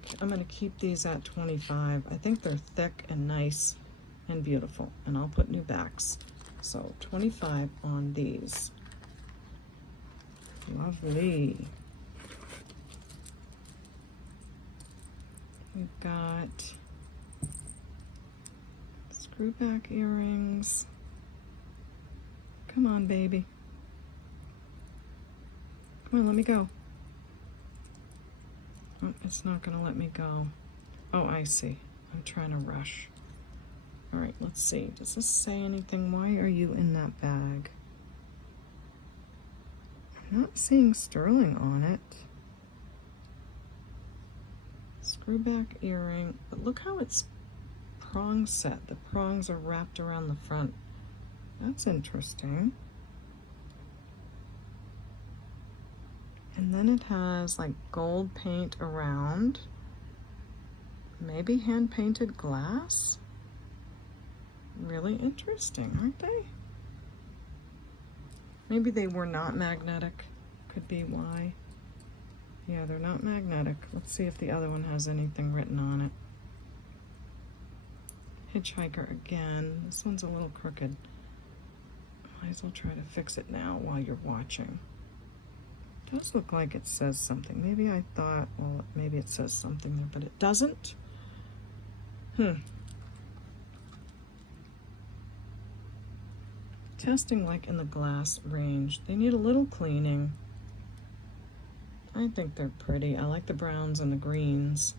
keep these at 25. I think they're thick and nice and beautiful, and I'll put new backs. So 25 on these. Lovely. We've got screw back earrings. Come on, baby. Come on, let me go. Oh, it's not gonna let me go. Oh, I see. I'm trying to rush. All right, let's see. Does this say anything? Why are you in that bag? I'm not seeing sterling on it. Screw back earring, but look how it's prong set. The prongs are wrapped around the front. That's interesting. And then it has like gold paint around. Maybe hand painted glass. Really interesting, aren't they? Maybe they were not magnetic. Could be why. Yeah, they're not magnetic. Let's see if the other one has anything written on it. Hitchhiker again. This one's a little crooked. Might as well try to fix it now while you're watching. It does look like it says something. Maybe I thought, well, maybe it says something there, but it doesn't. Testing like in the glass range. They need a little cleaning. I think they're pretty. I like the browns and the greens.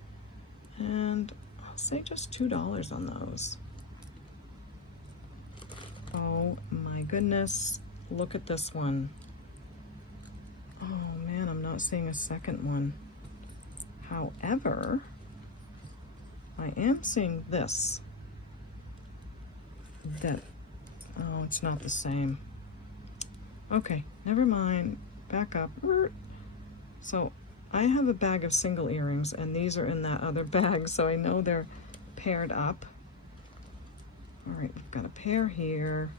And I'll say just $2 on those. Oh my goodness. Look at this one. Oh man, I'm not seeing a second one. However, I am seeing this. Oh, it's not the same. Okay, never mind. Back up. So I have a bag of single earrings, and these are in that other bag, so I know they're paired up. All right, we've got a pair here.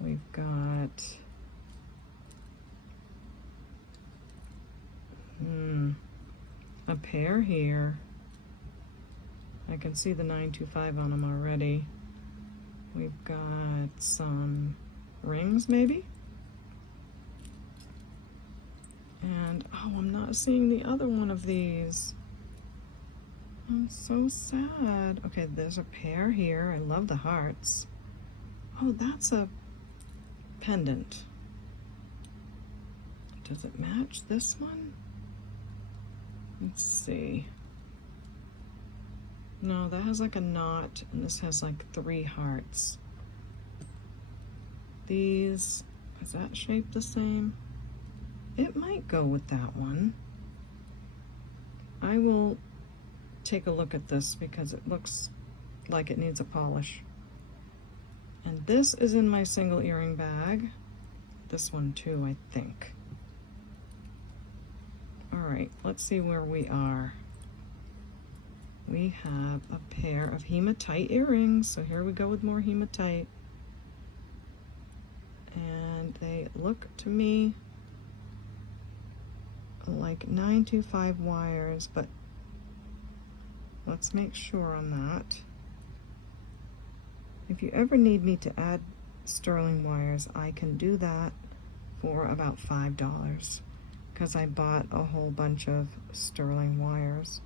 We've got a pair here. I can see the 925 on them already. We've got some rings, maybe? And, oh, I'm not seeing the other one of these. I'm so sad. Okay, there's a pair here. I love the hearts. Oh, that's a pendant. Does it match this one? Let's see. No, that has like a knot, and this has like 3 hearts. These, is that shape the same? It might go with that one. I will take a look at this because it looks like it needs a polish. And this is in my single earring bag. This one too, I think. All right, let's see where we are. We have a pair of hematite earrings. So here we go with more hematite. And they look to me like 925 wires, but let's make sure on that. If you ever need me to add sterling wires, I can do that for about $5 because I bought a whole bunch of sterling wires.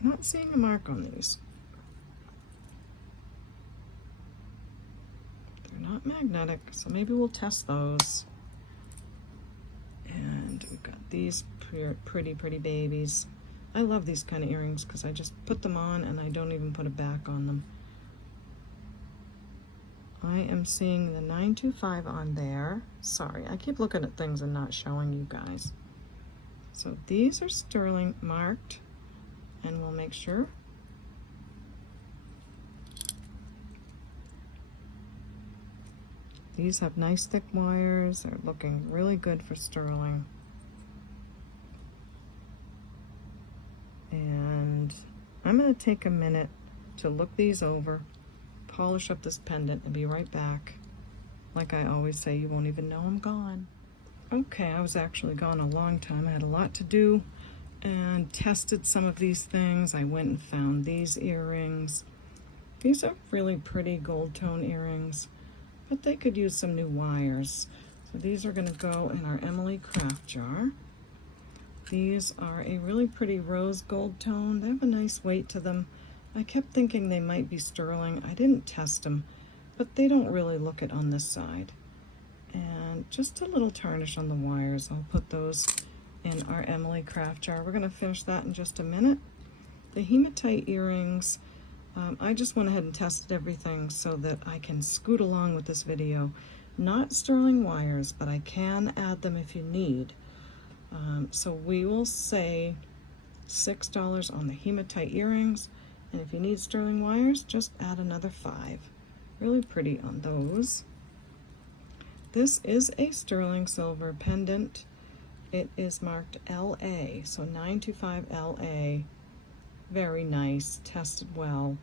I'm not seeing a mark on these. They're not magnetic, so maybe we'll test those. And we've got these pretty babies. I love these kind of earrings because I just put them on and I don't even put a back on them. I am seeing the 925 on there. Sorry, I keep looking at things and not showing you guys. So these are sterling marked, and we'll make sure. These have nice thick wires. They're looking really good for sterling. And I'm going to take a minute to look these over, polish up this pendant, and be right back. Like I always say, you won't even know I'm gone. Okay, I was actually gone a long time. I had a lot to do and tested some of these things. I went and found these earrings. These are really pretty gold tone earrings, but they could use some new wires. So these are going to go in our Emily craft jar. These are a really pretty rose gold tone. They have a nice weight to them. I kept thinking they might be sterling. I didn't test them, but they don't really look it on this side. And just a little tarnish on the wires. I'll put those in our Emily craft jar. We're going to finish that in just a minute. The hematite earrings, I just went ahead and tested everything so that I can scoot along with this video. Not sterling wires, but I can add them if you need. So we will say $6 on the hematite earrings, and if you need sterling wires, just add another $5. Really pretty on those. This is a sterling silver pendant. It is marked LA, so 925 LA. Very nice, tested well.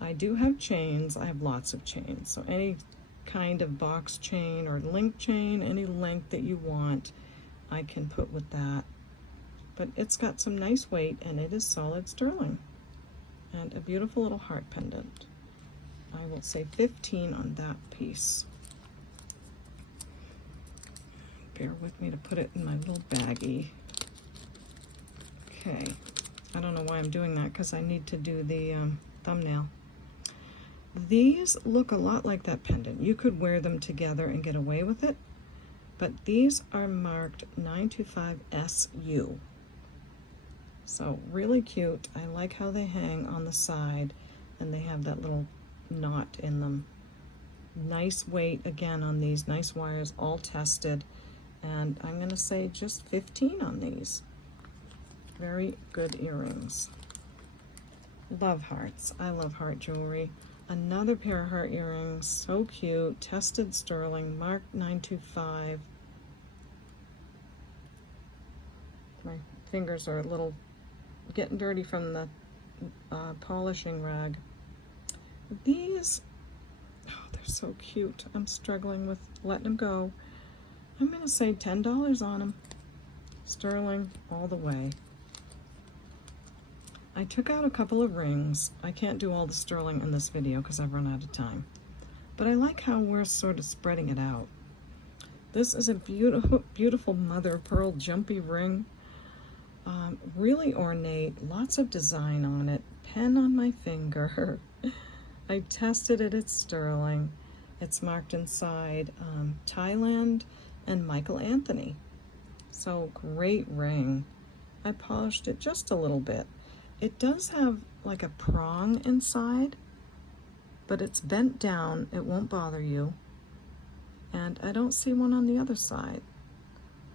I do have chains. I have lots of chains, so any kind of box chain or link chain, any length that you want, I can put with that. But it's got some nice weight, and it is solid sterling. And a beautiful little heart pendant. I will say 15 on that piece. Bear with me to put it in my little baggie. Okay, I don't know why I'm doing that, because I need to do the thumbnail. These look a lot like that pendant. You could wear them together and get away with it, but these are marked 925 SU. So really cute. I like how they hang on the side, and they have that little knot in them. Nice weight again on these, nice wires, all tested. And I'm going to say just 15 on these. Very good earrings. Love hearts. I love heart jewelry. Another pair of heart earrings, so cute, tested sterling, marked 925. My fingers are a little getting dirty from the polishing rag. These, oh, they're so cute. I'm struggling with letting them go. I'm going to say $10 on them. Sterling all the way. I took out a couple of rings. I can't do all the sterling in this video because I've run out of time. But I like how we're sort of spreading it out. This is a beautiful, beautiful mother of pearl jumpy ring. Really ornate, lots of design on it. Pen on my finger. I tested it, it's sterling. It's marked inside Thailand and Michael Anthony. So great ring. I polished it just a little bit. It does have like a prong inside, but it's bent down. It won't bother you. And I don't see one on the other side.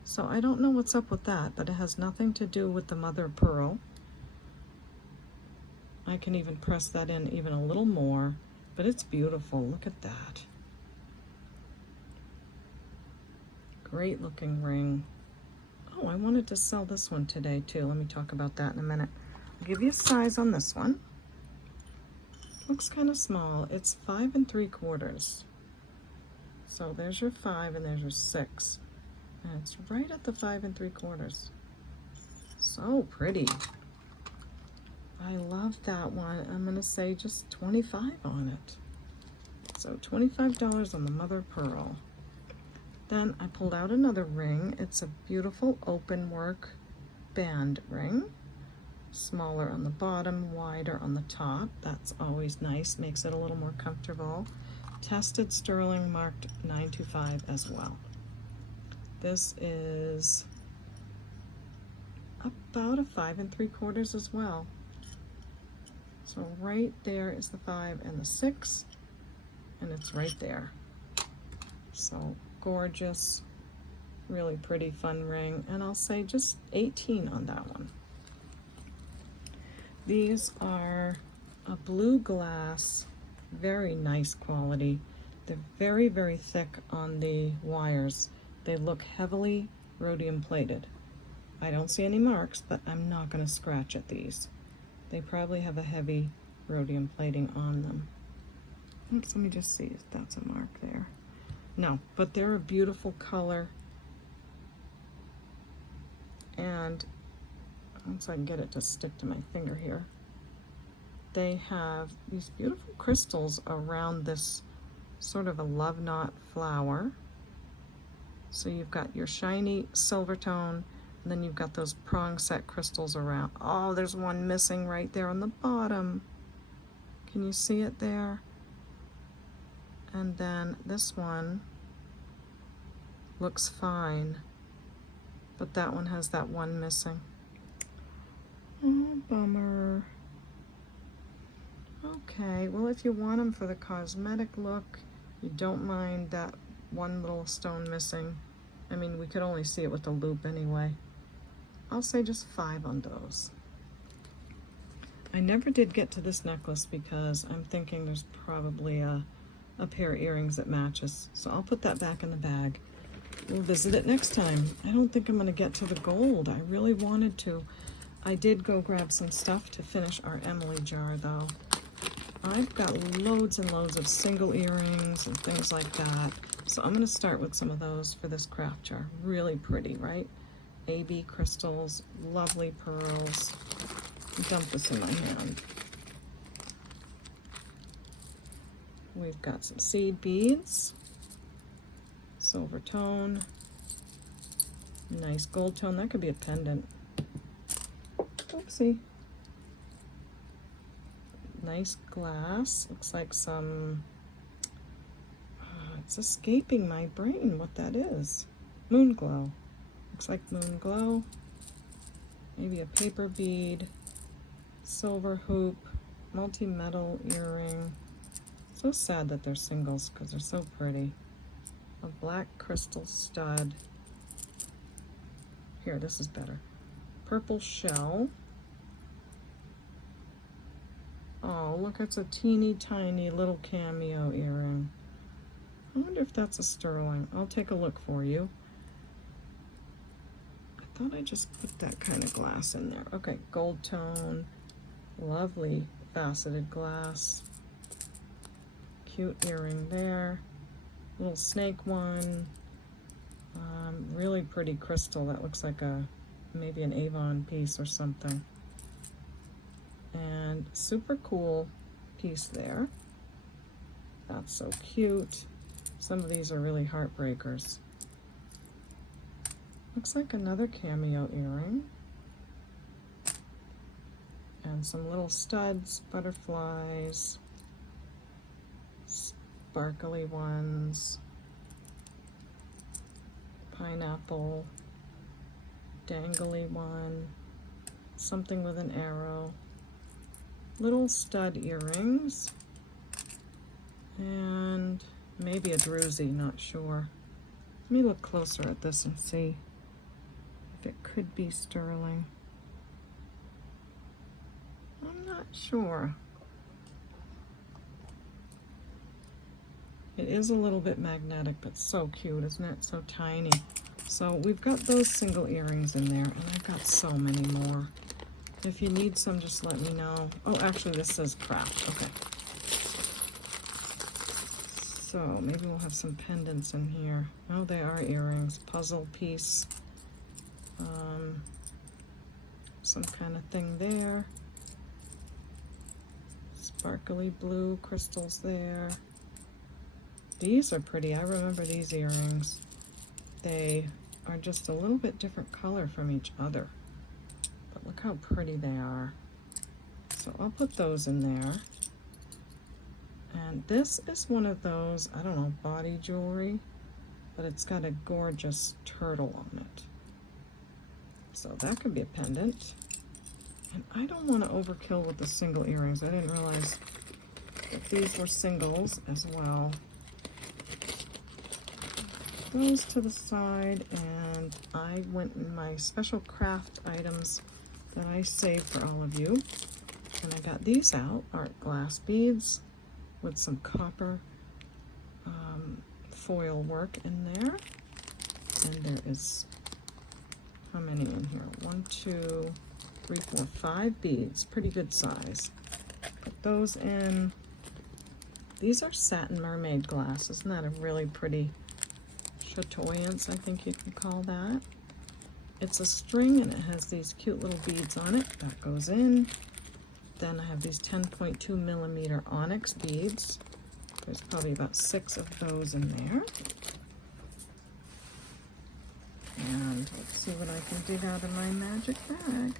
So I don't know what's up with that, but it has nothing to do with the mother of pearl. I can even press that in even a little more, but it's beautiful. Look at that. Great looking ring. Oh, I wanted to sell this one today too. Let me talk about that in a minute. I'll give you a size on this one. Looks kind of small. It's 5 3/4. So there's your 5 and there's your 6. And it's right at the 5 3/4. So pretty. I love that one. I'm going to say just $25 on it. So $25 on the mother of pearl. Then I pulled out another ring. It's a beautiful open work band ring. Smaller on the bottom, wider on the top. That's always nice, makes it a little more comfortable. Tested sterling, marked 925 as well. This is about a 5 3/4 as well. So right there is the 5 and the 6, and it's right there. So gorgeous, really pretty, fun ring, and I'll say just 18 on that one. These are a blue glass, very nice quality. They're very, very thick on the wires. They look heavily rhodium plated. I don't see any marks, but I'm not going to scratch at these. They probably have a heavy rhodium plating on them. Oops, let me just see if that's a mark there. No, but they're a beautiful color. And once I can get it to stick to my finger here, they have these beautiful crystals around this sort of a love knot flower. So you've got your shiny silver tone, and then you've got those prong set crystals around. Oh, there's one missing right there on the bottom. Can you see it there? And then this one looks fine, but that one has that one missing. Oh, bummer. Okay, well, if you want them for the cosmetic look, you don't mind that one little stone missing. I mean, we could only see it with the loop anyway. I'll say just 5 on those. I never did get to this necklace because I'm thinking there's probably a pair of earrings that matches. So I'll put that back in the bag. We'll visit it next time. I don't think I'm going to get to the gold. I really wanted to. I did go grab some stuff to finish our Emily jar though. I've got loads and loads of single earrings and things like that. So I'm going to start with some of those for this craft jar. Really pretty, right? AB crystals, lovely pearls. Dump this in my hand. We've got some seed beads, silver tone, nice gold tone. That could be a pendant. Oopsie. Nice glass. Looks like some, it's escaping my brain what that is. Moon glow. Looks like moon glow. Maybe a paper bead, silver hoop, multi-metal earring. So sad that they're singles because they're so pretty. A black crystal stud. Here, this is better. Purple shell. Oh, look, it's a teeny tiny little cameo earring. I wonder if that's a sterling. I'll take a look for you. I thought I just put that kind of glass in there. Okay, gold tone, lovely faceted glass. Cute earring there. Little snake one. Really pretty crystal. That looks like maybe an Avon piece or something. And super cool piece there. That's so cute. Some of these are really heartbreakers. Looks like another cameo earring. And some little studs, butterflies, sparkly ones, pineapple, dangly one, something with an arrow, little stud earrings, and maybe a druzy, not sure. Let me look closer at this and see if it could be sterling. I'm not sure. It is a little bit magnetic, but so cute, isn't it? So tiny. So we've got those single earrings in there, and I've got so many more. If you need some, just let me know. Oh, actually, this says craft. Okay. So maybe we'll have some pendants in here. Oh, they are earrings. Puzzle piece. Some kind of thing there. sparkly blue crystals there. These are pretty. I remember these earrings. They are just a little bit different color from each other. But look how pretty they are. So I'll put those in there. And this is one of those, I don't know, body jewelry, but it's got a gorgeous turtle on it. So that could be a pendant. And I don't want to overkill with the single earrings. I didn't realize that these were singles as well. Those to the side, and I went in my special craft items that I saved for all of you. And I got these out, art glass beads with some copper foil work in there. And there is, how many in here? 1, 2, 3, 4, 5 beads, pretty good size. Put those in. These are satin mermaid glass. Isn't that a really pretty chatoyance, I think you can call that? It's a string and it has these cute little beads on it. That goes in. Then I have these 10.2 millimeter onyx beads. There's probably about 6 of those in there. And let's see what I can dig out of my magic bag.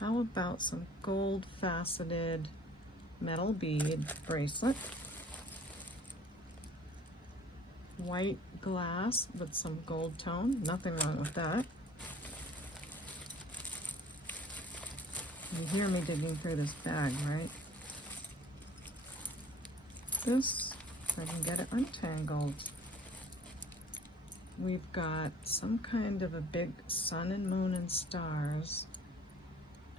How about some gold faceted metal bead bracelet? White glass with some gold tone. Nothing wrong with that. You hear me digging through this bag, right? This, if I can get it untangled. We've got some kind of a big sun and moon and stars,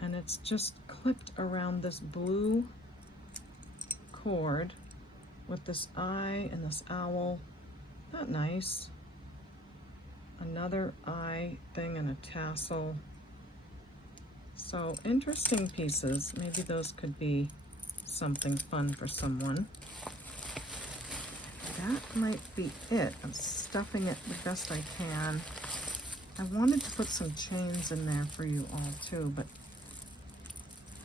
and it's just clipped around this blue cord with this eye and this owl. Not nice. Another eye thing and a tassel. So interesting pieces. Maybe those could be something fun for someone. That might be it. I'm stuffing it the best I can. I wanted to put some chains in there for you all too, but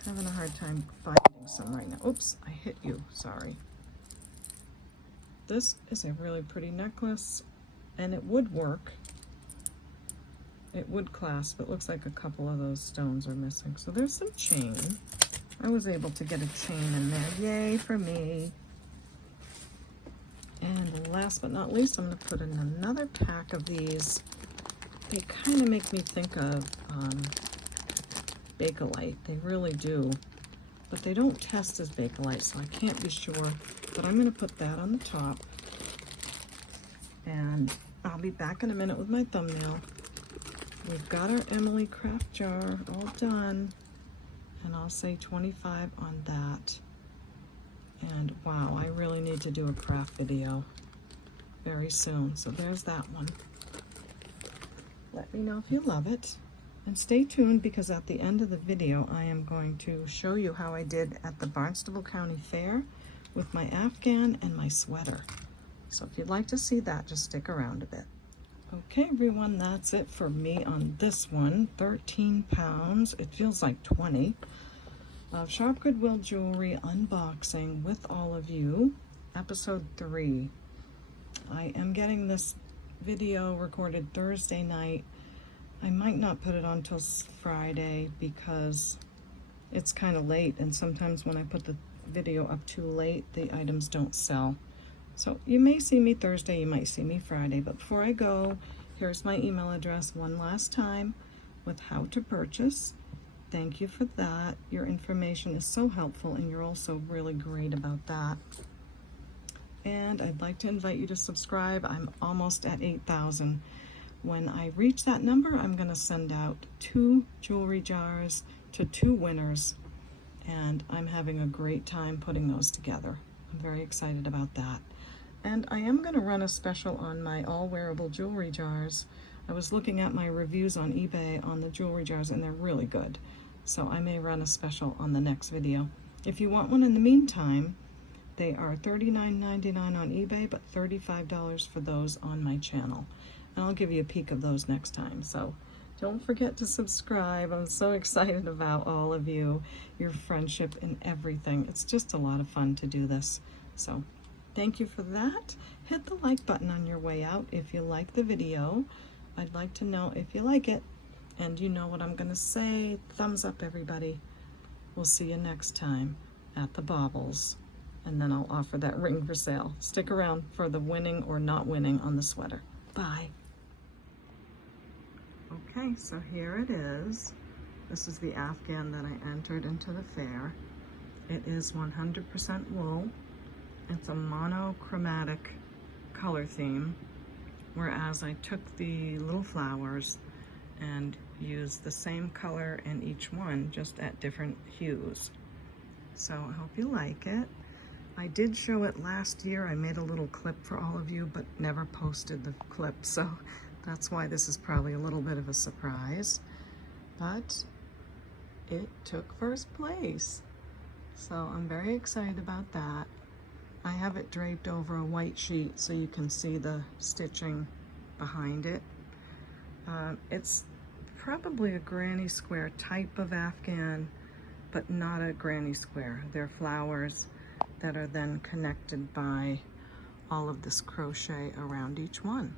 having a hard time finding some right now. Oops, I hit you, sorry. This is a really pretty necklace, and it would work. It would clasp. It looks like a couple of those stones are missing. So there's some chain. I was able to get a chain in there. Yay for me. And last but not least, I'm going to put in another pack of these. They kind of make me think of Bakelite. They really do. But they don't test as Bakelite, so I can't be sure. But I'm going to put that on the top. And I'll be back in a minute with my thumbnail. We've got our Emily craft jar all done. And I'll say 25 on that. And wow, I really need to do a craft video very soon. So there's that one. Let me know if you love it. And stay tuned, because at the end of the video, I am going to show you how I did at the Barnstable County Fair with my Afghan and my sweater. So if you'd like to see that, just stick around a bit. Okay, everyone, that's it for me on this one. 13 pounds. It feels like 20. Of Sharp Goodwill Jewelry unboxing with all of you, episode 3. I am getting this video recorded Thursday night. I might not put it on till Friday because it's kind of late, and sometimes when I put the video up too late, the items don't sell. So you may see me Thursday, you might see me Friday, but before I go, here's my email address one last time with how to purchase. Thank you for that. Your information is so helpful, and you're also really great about that. And I'd like to invite you to subscribe. I'm almost at 8,000. When I reach that number, I'm going to send out 2 jewelry jars to 2 winners, and I'm having a great time putting those together. I'm very excited about that. And I am going to run a special on my all-wearable jewelry jars. I was looking at my reviews on eBay on the jewelry jars, and they're really good. So I may run a special on the next video. If you want one in the meantime, they are $39.99 on eBay, but $35 for those on my channel. And I'll give you a peek of those next time. So Don't forget to subscribe. I'm so excited about all of you, your friendship and everything. It's just a lot of fun to do this. So thank you for that. Hit the like button on your way out if you like the video. I'd like to know if you like it. And you know what I'm going to say. Thumbs up, everybody. We'll see you next time at the Baubles. And then I'll offer that ring for sale. Stick around for the winning or not winning on the sweater. Bye. Okay, so here it is. This is the Afghan that I entered into the fair. It is 100% wool. It's a monochromatic color theme, whereas I took the little flowers and used the same color in each one, just at different hues. So I hope you like it. I did show it last year. I made a little clip for all of you, but never posted the clip, so that's why this is probably a little bit of a surprise. But it took first place, so I'm very excited about that. I have it draped over a white sheet so you can see the stitching behind it. It's probably a granny square type of Afghan, but not a granny square. They're flowers that are then connected by all of this crochet around each one.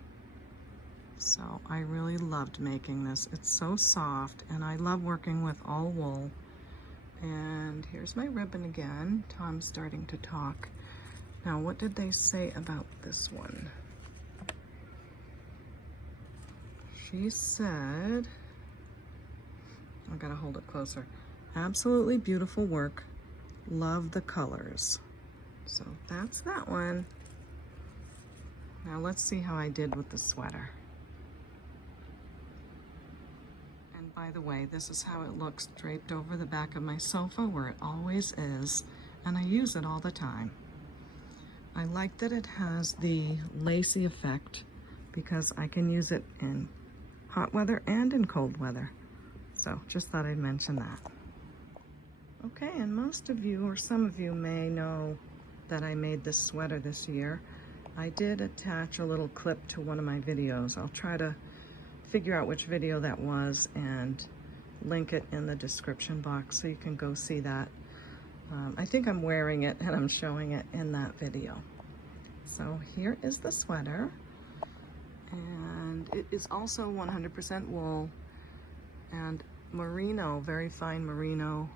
So I really loved making this. It's so soft, and I love working with all wool. And here's my ribbon again. Tom's starting to talk. Now, what did they say about this one? She said, I gotta hold it closer. Absolutely beautiful work. Love the colors. So that's that one. Now let's see how I did with the sweater. And by the way, this is how it looks draped over the back of my sofa, where it always is, and I use it all the time. I like that it has the lacy effect because I can use it in hot weather and in cold weather. So just thought I'd mention that. Okay, and most of you, or some of you, may know that I made this sweater this year. I did attach a little clip to one of my videos. I'll try to figure out which video that was and link it in the description box so you can go see that. I think I'm wearing it and I'm showing it in that video. So here is the sweater, and it is also 100% wool and merino, very fine merino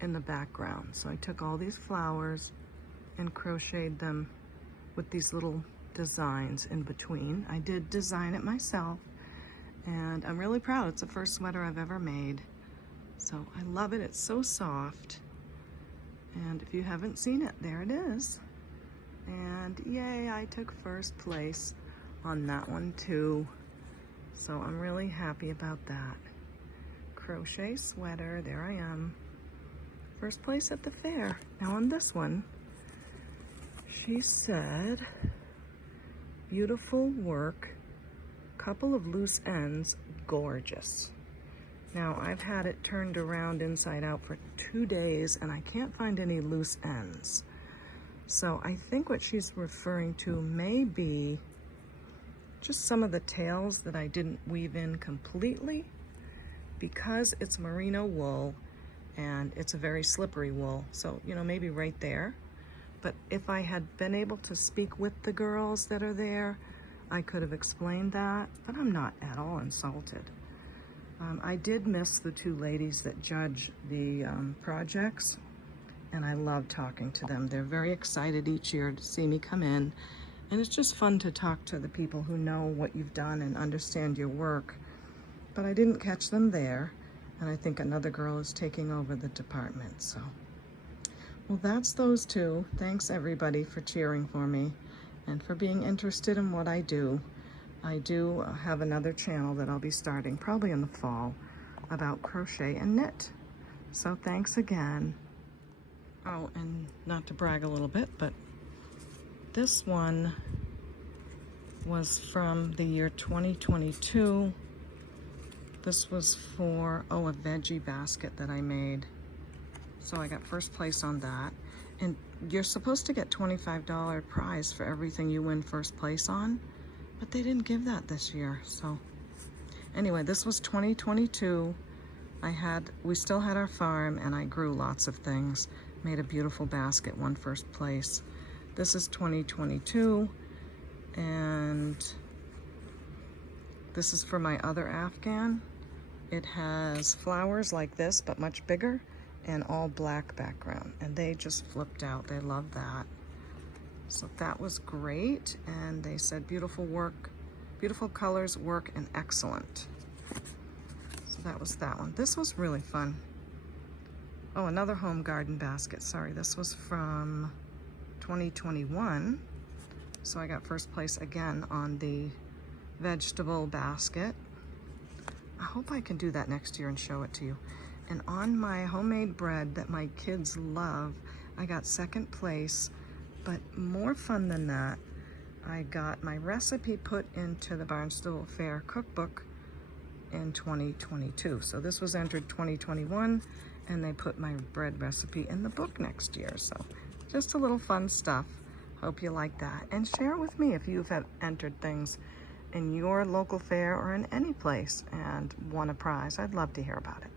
in the background. So I took all these flowers and crocheted them with these little designs in between. I did design it myself, and I'm really proud. It's the first sweater I've ever made. So I love it. It's so soft. And if you haven't seen it, there it is. And yay, I took first place on that one too. So I'm really happy about that. Crochet sweater, there I am. First place at the fair. Now on this one, she said, beautiful work, couple of loose ends, gorgeous. Now I've had it turned around inside out for 2 days and I can't find any loose ends. So I think what she's referring to may be just some of the tails that I didn't weave in completely, because it's merino wool and it's a very slippery wool. So, you know, maybe right there. But if I had been able to speak with the girls that are there, I could have explained that, but I'm not at all insulted. I did miss the 2 ladies that judge the projects, and I love talking to them. They're very excited each year to see me come in, and it's just fun to talk to the people who know what you've done and understand your work. But I didn't catch them there, and I think another girl is taking over the department, so. Well, that's those 2. Thanks everybody for cheering for me and for being interested in what I do. I do have another channel that I'll be starting probably in the fall about crochet and knit. So thanks again. Oh, and not to brag a little bit, but this one was from the year 2022. This was for, a veggie basket that I made. So I got first place on that. And you're supposed to get $25 prize for everything you win first place on, but they didn't give that this year. So Anyway, this was 2022. We still had our farm, and I grew lots of things. Made a beautiful basket, won first place. This is 2022, and this is for my other Afghan. It has flowers like this, but much bigger, and all black background. And they just flipped out. They love that. So that was great. And they said beautiful work, beautiful colors, work, and excellent. So that was that one. This was really fun. Oh, another home garden basket. Sorry, this was from 2021. So I got first place again on the vegetable basket. I hope I can do that next year and show it to you. And on my homemade bread that my kids love, I got second place. But more fun than that, I got my recipe put into the Barnstable Fair cookbook in 2022. So this was entered 2021, and they put my bread recipe in the book next year. So just a little fun stuff. Hope you like that. And share it with me if you've entered things in your local fair or in any place and won a prize. I'd love to hear about it.